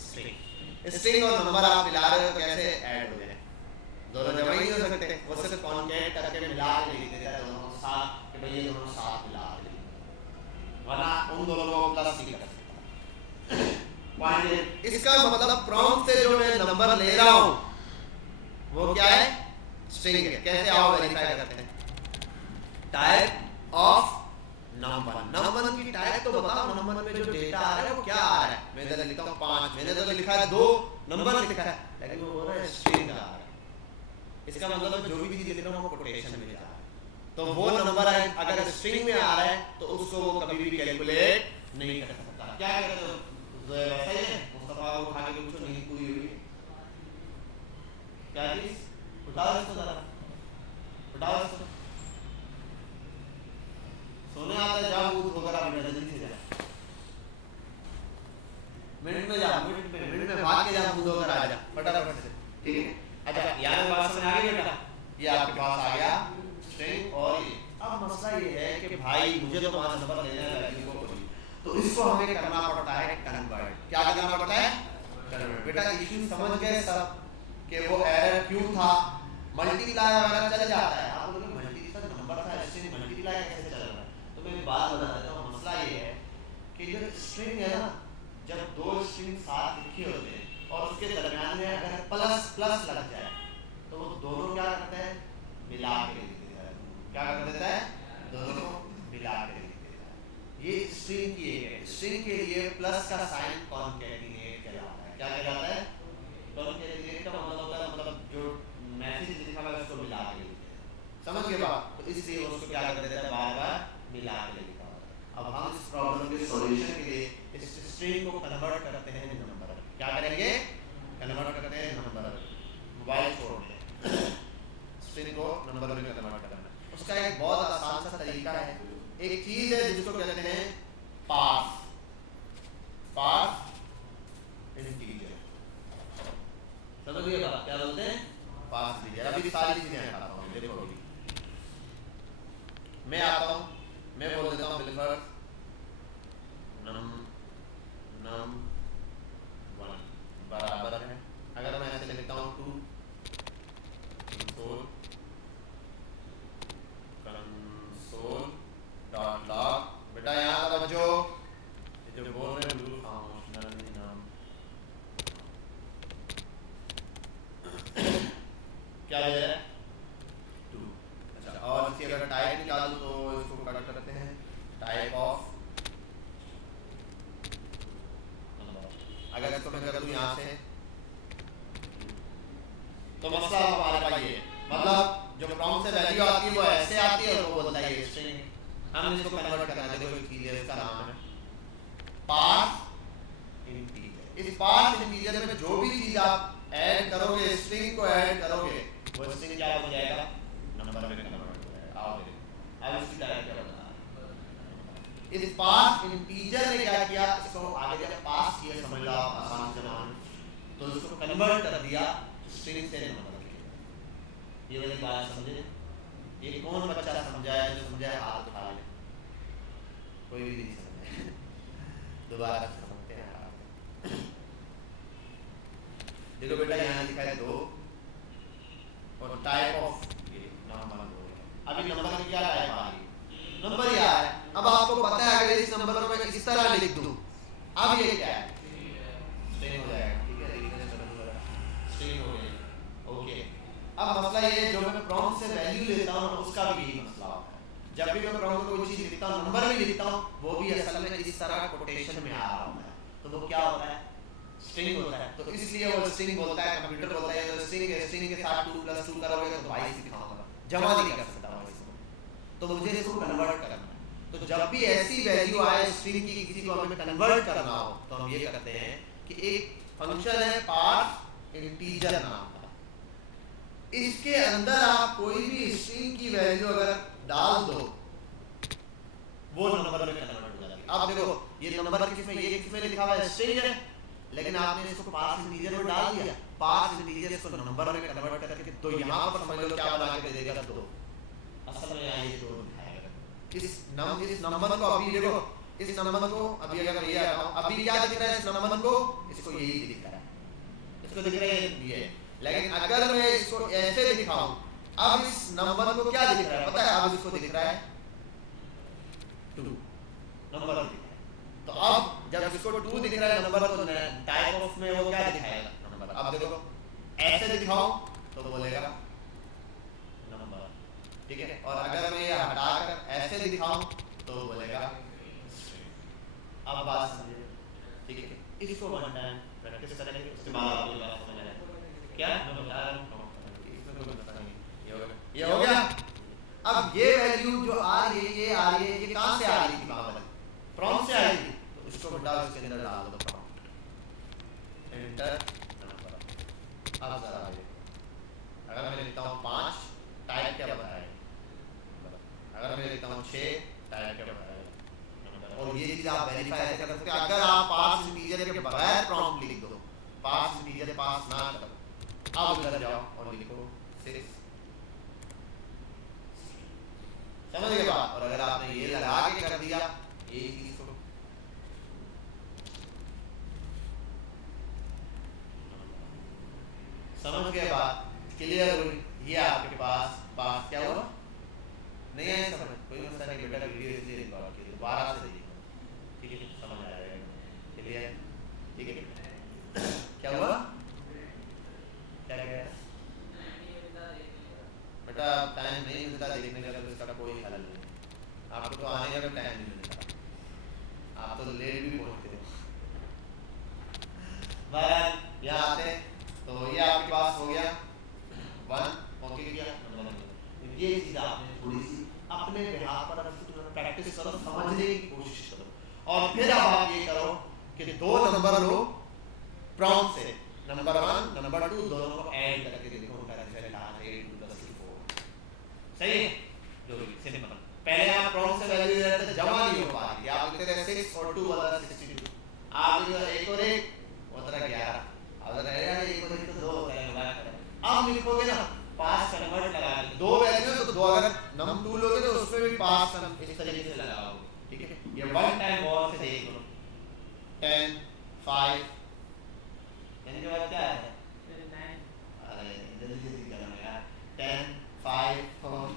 स्ट्रिंग। स्ट्रिंग और नंबर आप मिला रहे हो तो कैसे ऐड हो जाए? दोनों जमा ही नहीं हो सकते। वो सिर्फ कॉन्केट करके मिला के लिख देता है दोनों साथ कि भाई ये दोनों साथ मिला के, वरना उन दोनों को प्लस नहीं कर सकता। पॉइंट इसका मतलब प्रॉम्प्ट से जो मैं नंबर ले रहा हूं वो क्या है? स्ट्रिंग है। कैसे आओ वेरीफाई करते हैं? Type of number. नंबर की टाइप तो बताओ, नंबर में जो डेटा आ रहा है वो क्या आ रहा है? मैं इधर लिखता हूं 5, मैंने तो लिखा है 2 नंबर लिखा है, लेकिन वो बोल रहा है स्ट्रिंग आ रहा है। इसका मतलब जो भी चीज लिख रहा हूं वो कोटेशन में जा रहा है। तो वो नंबर अगर स्ट्रिंग में आ रहा है तो उसको वो कभी भी कैलकुलेट नहीं कर सकता। क्या कहते हो? वैसा ही है। मुस्तफा को उठा के पूछो नींद पूरी हुई क्या चीज? उठाओ इसको जरा, उठाओ इसको। सोने आता है, जाओ दूध वगैरह पी ले, जल्दी से जा, मिनट में जा, मिनट में भाग के जा, दूध वगैरह आ जा फटाफट से, ठीक है? अच्छा, यहाँ पे बात समझ आ गई बेटा? ये आपके पास आ गया स्ट्रिंग। और ये अब मसला ये है कि भाई मुझे तो वहां नंबर लेना है वैल्यू को, तो इसको हमें करना पड़ता है कन्वर्ट। क्या करना पड़ता है? कन्वर्ट। बेटा इश्यू समझ गए सब कि वो एरर क्यों था? मल्टीप्लाई वगैरह चल जाता है। आप लोगों ने मल्टीप्लाई नंबर था, स्ट्रिंग मल्टीप्लाई कैसे चल रहा है? तो मैं एक बात बता देता हूँ। मसला ये है कि जो स्ट्रिंग है ना, जब 2 स्ट्रिंग साथ लिखे होते हैं और उसके दरमियान में अगर प्लस प्लस लग जाए तो वो दोनों क्या करते हैं? मिला के लिख देता है। क्या कर देता है? दोनों को मिला के लिख देता है। ये स्ट्रिंग की है। स्ट्रिंग के लिए प्लस का साइन कॉन्कैटिनेट कहलाता है। क्या कहलाता है? कॉन्कैटिनेट का मतलब होता है मतलब जो मैसेज लिखा हुआ है उसको मिला के लिख देता है। समझ गए बात? तो इसलिए उसको क्या कर देता है? बार-बार मिला के लिखा होता है। अब हम इस प्रॉब्लम के सॉल्यूशन के लिए इस स्ट्रिंग को कन्वर्ट करते हैं नंबर। क्या करेंगे? कन्वर्ट करते हैं नंबर। मोबाइल फोन में स्ट्रिंग को नंबर में कन्वर्ट करना, उसका एक बहुत आसान सा तरीका है। एक चीज है जिसको कहते हैं पार्स। Parse integer. समझिए बात क्या बोलते हैं? Parse integer. अभी सारी चीजें हटाता हूं, देखो अभी मैं आता हूं, मैं बोल देता हूं बिल्कुल नम 1 बराबर है। अगर मैं ऐसे लिखता हूँ 2 कंसोल डॉट लॉग। बेटा यहाँ तवज्जो, ये जो बोल रहे हैं बिल्कुल खामोश, नाम क्या है? 2। अच्छा, और इसकी अगर टाइप निकालूं तो इसको कट करते हैं टाइप ऑफ। अगर इसको मैं कर दूं यहाँ से तो मसला हमारे पास ये है, मतलब जो प्रॉम्प्ट से वैल्यू आती है वो ऐसे आती है और वो बोलता है ये स्ट्रिंग। हमने इसको कन्वर्ट करना है। देखो एक चीज है, इसका नाम है पार्स इंटीजर। इस पार्स इंटीजर में जो भी चीज आप ऐड करोगे, स्ट्रिंग को ऐड करोगे, वो स्ट्रिंग क्या हो जाएगा? नंबर में कन्वर्ट हो जाएगा। आओ देखो अब इसकी टाइप क्या बता। इस पार्स इंटीजर ने क्या किया? इसको आगे जब पास किया, समझ लो आप आसान से मान, तो इसको कन्वर्ट कर दिया स्ट्रिंग से नंबर के। ये वाली बात समझे? ये कौन बच्चा समझा है? जो समझा है हाथ उठा ले। कोई भी नहीं समझे? दोबारा समझते हैं। देखो बेटा यहाँ लिखा है 2 और टाइप ऑफ नंबर 2 है। अभी नंबर की क्या टाइप आ रही है? नंबर ही आ रहा है। अब आपको पता है अगर इस नंबर को मैं इस तरह लिख दूं, अब ये क्या है? स्ट्रिंग हो जाएगा। ठीक है, स्ट्रिंग हो गई। ओके, अब मसला ये है जो मैं प्रॉम्प्ट से वैल्यू लेता हूं उसका भी यही मसला होता है। जब भी मैं प्रॉम्प्ट में कोई चीज लिखता हूं, नंबर भी लिखता हूं, वो भी असल में इस तरह कोटेशन में आ रहा होता है, तो वो क्या होता है? स्ट्रिंग होता है। तो इसलिए वो स्ट्रिंग बोलता है, कंप्यूटर बोलता है तो स्ट्रिंग है, स्ट्रिंग के साथ 2 + 2 करोगे तो 22 दिखाऊंगा, जमा नहीं कर सकता 22 को, तो मुझे इसको कन्वर्ट करना है। तो जब भी ऐसी वैल्यू आए स्ट्रिंग की, किसी को हमें कन्वर्ट करना हो, तो हम ये करते हैं कि एक फंक्शन है पार्स इंटीजर नाम का, इसके अंदर आप कोई भी स्ट्रिंग की वैल्यू अगर डाल दो वो नंबर में कन्वर्ट हो जाती है। अब देखो ये नंबर किसमें, ये किसमें लिखा हुआ है, स्ट्रिंग है, लेकिन आपने इसको पार्स इंटीजर में डाल दिया, पार्स इंटीजर इसको नंबर में कन्वर्ट करके तो यहाँ पर समझ लो क्या बना के दे देगा, 2। असल में यहाँ ये 2 दिखाएगा। इस नंबर को अभी देखो, इस नंबर को अभी अगर ये हटाऊं, अभी क्या दिख रहा है इस नंबर को, इसको यही दिख रहा है, इसको दिख रहा है ये। लेकिन अगर मैं इसको ऐसे दिखाऊं, अब इस नंबर को क्या दिख रहा है पता है, अब इसको दिख रहा है 2 नंबर दिख रहा है। तो अब जब इसको 2 दिख रहा है नंबर, तो टाइप ऑफ में वो क्या दिखाएगा, नंबर। अब देखो ऐसे दिखाऊं तो बोलेगा नंबर, ठीक है। और अगर मैं ये हटाकर ऐसे दिखाऊं तो बोलेगा। अब बात समझिए, ठीक है। इसको वन टाइम प्रैक्टिस करेंगे, उसके बाद आपको बात समझ आएगी। क्या मैं बता रहा हूँ, इसमें कोई पता नहीं, ये हो गया। अब ये वैल्यू जो आ रही है, ये आ रही है, ये कहाँ से आ रही थी, बाबा प्रॉम्प्ट से आ रही थी, तो इसको हटाओ, इसके अंदर डाल दो प्रॉम्प्ट, एंटर नंबर। अब जरा अगर मैं लिखता हूँ 5, टाइप क्या बताएगा, अगर मैं लिखता हूँ 6, टाइप क्या बताएगा। और ये चीज आप वेरीफाई ऐसे कर सकते हैं, अगर आप पार्स इंटीजर के बगैर प्रॉम्प्ट लिख दो, पार्स इंटीजर पास ना करो, अब इधर जाओ और लिखो 6, समझ गए बात। और अगर आपने ये लगा के कर दिया ये चीज को, समझ गए बात, क्लियर हुई। ये आपके पास क्या हुआ, नहीं है समझ, कोई मसला नहीं बेटा, वीडियो इसलिए रिकॉर्ड की दोबारा से देखो, ठीक है, समझ आ जाएगा, क्लियर, ठीक है। क्या हुआ, क्या कह रहे बेटा, टाइम नहीं मिलता देखने का, तो इसका कोई हल नहीं, आपको तो आने का भी टाइम नहीं मिलता, आप तो लेट भी पहुंचते हो। बहरहाल यहाँ आते, तो ये आपके पास हो गया 1, ओके किया, ये चीज आपने थोड़ी सी अपने बिहार पर प्रैक्टिस करो, समझने की कोशिश करो, और फिर अब आप ये करो कि 2 नंबर लो प्रॉम्प्ट से, नंबर 1 नंबर 2 दोनों को ऐड करके देखो, सही है, जो भी सिंपल। पहले आप प्रॉम्प्ट से वैल्यू देते थे, जमा नहीं हो पा रही, आप लिखते थे 6 और 2 वाला 62, आप 1 और 1 उधर 11, अगर रहेगा 1 और 1 तो 2 होता है, आप लिखोगे ना 5 कन्वर्ट लगा लो, 2 वैल्यू तो 2, अगर नम 2 लोगे तो उसमें भी 5 इस तरीके से लगाओगे, ठीक है। ये 1 टाइम और से देख लो, 10 5 यानी कि क्या है, 9, अरे जल्दी जल्दी करना यार, 10 5 4,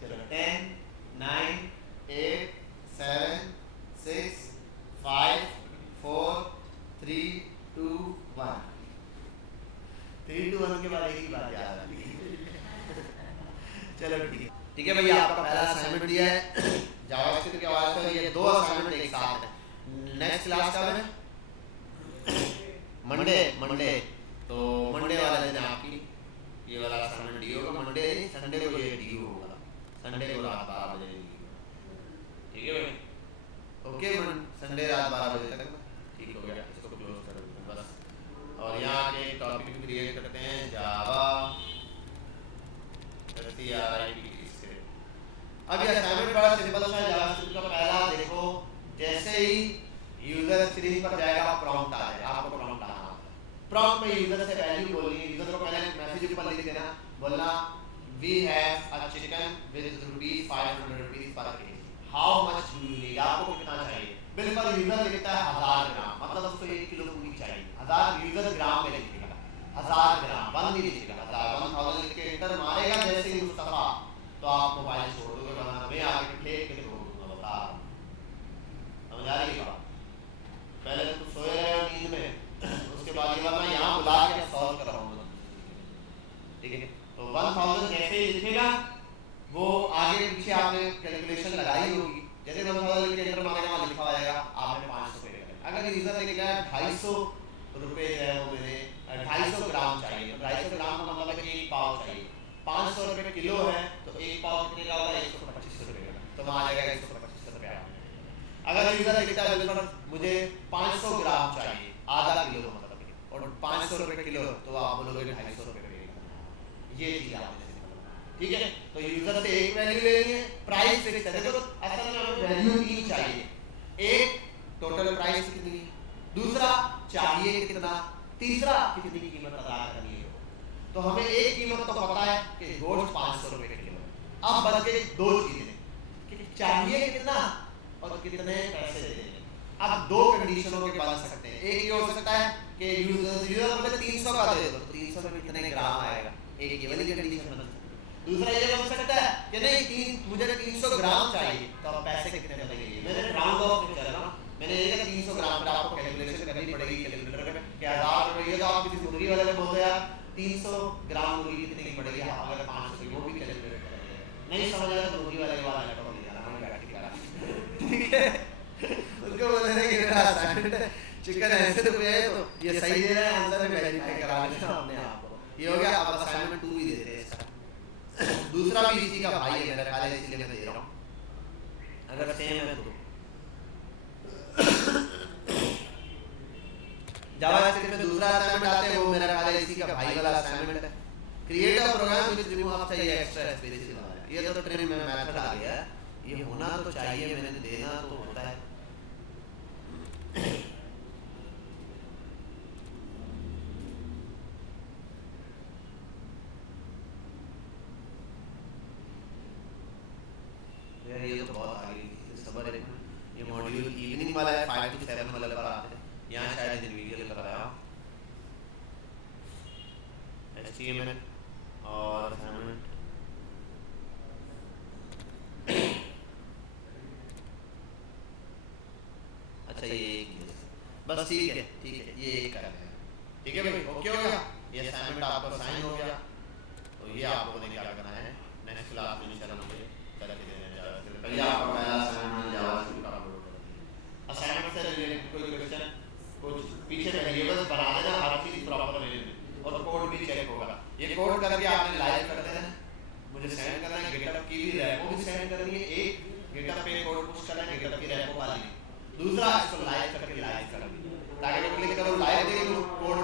चलो 10 9 8 7 6 5 4 3 2 1, 3 2 1 के बाद एक ही बात याद आ रही है। चलो ठीक है भैया, आपका पहला असाइनमेंट दिया है जावास्क्रिप्ट के हवाले से, ये 2 असाइनमेंट एक साथ है। नेक्स्ट क्लास का है मंडे, तो मंडे वाला दिन आपकी ये वाला असाइनमेंट डी होगा, मंडे संडे को ये डी होगा, संडे को रात 12 बजे, ठीक है भाई, ओके, संडे रात 12 बजे तक, ठीक हो गया, इसको क्लोज कर दो बस। और यहाँ के टॉपिक क्रिएट करते हैं, जावा अब ये असाइनमेंट बड़ा सिंपल सा है, जावास्क्रिप्ट का पहला देखो, जैसे ही यूजर स्क्रीन पर जाएगा प्रॉम्प्ट आ जाएगा, आपको प्रॉम्प्ट आना होता है, प्रॉम्प्ट में यूजर से वैल्यू बोलनी है, यूजर को पहले मैसेज ऊपर लिख देना, बोलना we have a chicken with ₹500 per KG, how much do you need, आपको कितना चाहिए। बिल्कुल यूजर लिखता है 1000 ग्राम, मतलब उसको 1 किलो पूरी चाहिए, 1000 यूजर ग्राम में लिखेगा, 1000 ग्राम 1 नहीं लिखेगा, 1000 लिख के एंटर मारेगा जैसे ही मुस्तफा, तो आप मोबाइल छोड़ दोगे, वरना मैं आगे फेंक के छोड़ दूंगा, बता रहा हूं, समझ आ रही है बात। पहले तो सोए रहे हो नींद में, उसके बाद ये वरना यहाँ बुला के सॉल्व कराऊंगा, ठीक है। तो 1000 जैसे ही लिखेगा, वो आगे पीछे आपने कैलकुलेशन लगाई होगी, जैसे 1000 लिख के एंटर मारेगा, वहाँ लिखा आएगा आपने 500 पे करना। अगर यूजर ने लिखा है 250 रुपए है, वो मेरे 250 ग्राम चाहिए, 250 ग्राम का मतलब है कि 1 पाव चाहिए, 500 रुपए किलो है, तो 1 पाव कितने का होगा, 125 रुपए का, तो वहाँ आ जाएगा 125 रुपया। अगर यूजर लिखता है बिल्कुल मुझे 500 ग्राम चाहिए, आधा किलो मतलब, और 500 रुपए किलो, तो आप बोलोगे 250 रुपए, ये चीज आपने, ठीक है। तो यूजर से एक वैल्यू ले लेंगे, प्राइस फिक्स है, देखो असल में हमें वैल्यू की तीसरा कितनी कीमत अदा करनी है। तो हमें एक कीमत तो पता है कि गोश्त 500 रुपए किलो। अब बच गई दो चीजें कि चाहिए कितना और कितने पैसे देने। अब दो कंडीशनों के बन सकते हैं। एक ये हो सकता है कि यूजर बोले 300 का दे दो, तो 300 में कितने ग्राम आएगा, एक ये वाली कंडीशन बन सकती है। दूसरा ये बन सकता है कि नहीं मुझे 300 ग्राम चाहिए, तो अब पैसे कितने लगेंगे। मैंने राउंड ऑफ में चल रहा हूँ, मैंने ये 300 ग्राम का आपको कैलकुलेशन करनी पड़ेगी कैलकुलेटर में कि 1000 रुपये तो आप किसी मुर्गी वाले को बोलते यार 300 ग्राम मुर्गी कितनी पड़ेगी, आप अगर 500 की वो भी कैलकुलेट करेंगे। नहीं समझ आया तो मुर्गी वाले वाला लैपटॉप ले जाना, हमें बैठ के करा ठीक है। उसको बोलने कि मेरा असाइनमेंट चिकन ऐसे तो है तो ये सही है आंसर में वेरीफाई करा लेना अपने आप को। ये हो गया। अब असाइनमेंट 2 भी देते हैं इसका। दूसरा भी इसी का भाई है मेरा ख्याल है, इसलिए मैं दे रहा हूँ अगर सेम है तो। जावास्क्रिप्ट में दूसरा असाइनमेंट आते हैं, वो मेरा ख्याल है इसी का भाई वाला असाइनमेंट है। Create a program which remove चाहिए एक्स्ट्रा स्पेस। ये तो ट्रेनिंग में मेथड आ गया है, ये होना तो चाहिए, मैंने देना तो होता है। यार ये तो बहुत आगे सबर है। ये मॉड्यूल इवनिंग वाला है, 5 to 7 वाले पर आते हैं। यहाँ शायद इंडिविजुअल कराया HTML और असाइनमेंट। अच्छा ये एक बस ठीक है ये एक कर रहे हैं। ठीक है भाई, ओके हो गया। ये असाइनमेंट आपका साइन हो गया। तो ये आप लोगों ने क्या करना है, नेक्स्ट क्लास में इंशाल्लाह मुझे करके देना है। पहले आपका पहला असाइनमेंट जावास्क्रिप्ट का अपलोड कर दीजिए। असाइनमेंट से रिलेटेड कोई क्वेश्चन कुछ पीछे वेरिएबल्स बना देना, हर चीज प्रॉपर रिलेटेड और कोड भी चेक होगा। ये कोड करके आपने लाइव कर देना है, मुझे सेंड करना है। गिटहब की भी रेपो भी सेंड करनी है। एक गिटहब पे कोड पुश करना है, गिटहब की रेपो वाली। दूसरा इसको लाइव करके लाइव कर दीजिए ताकि मैं क्लिक करूं लाइव देख लूं कोड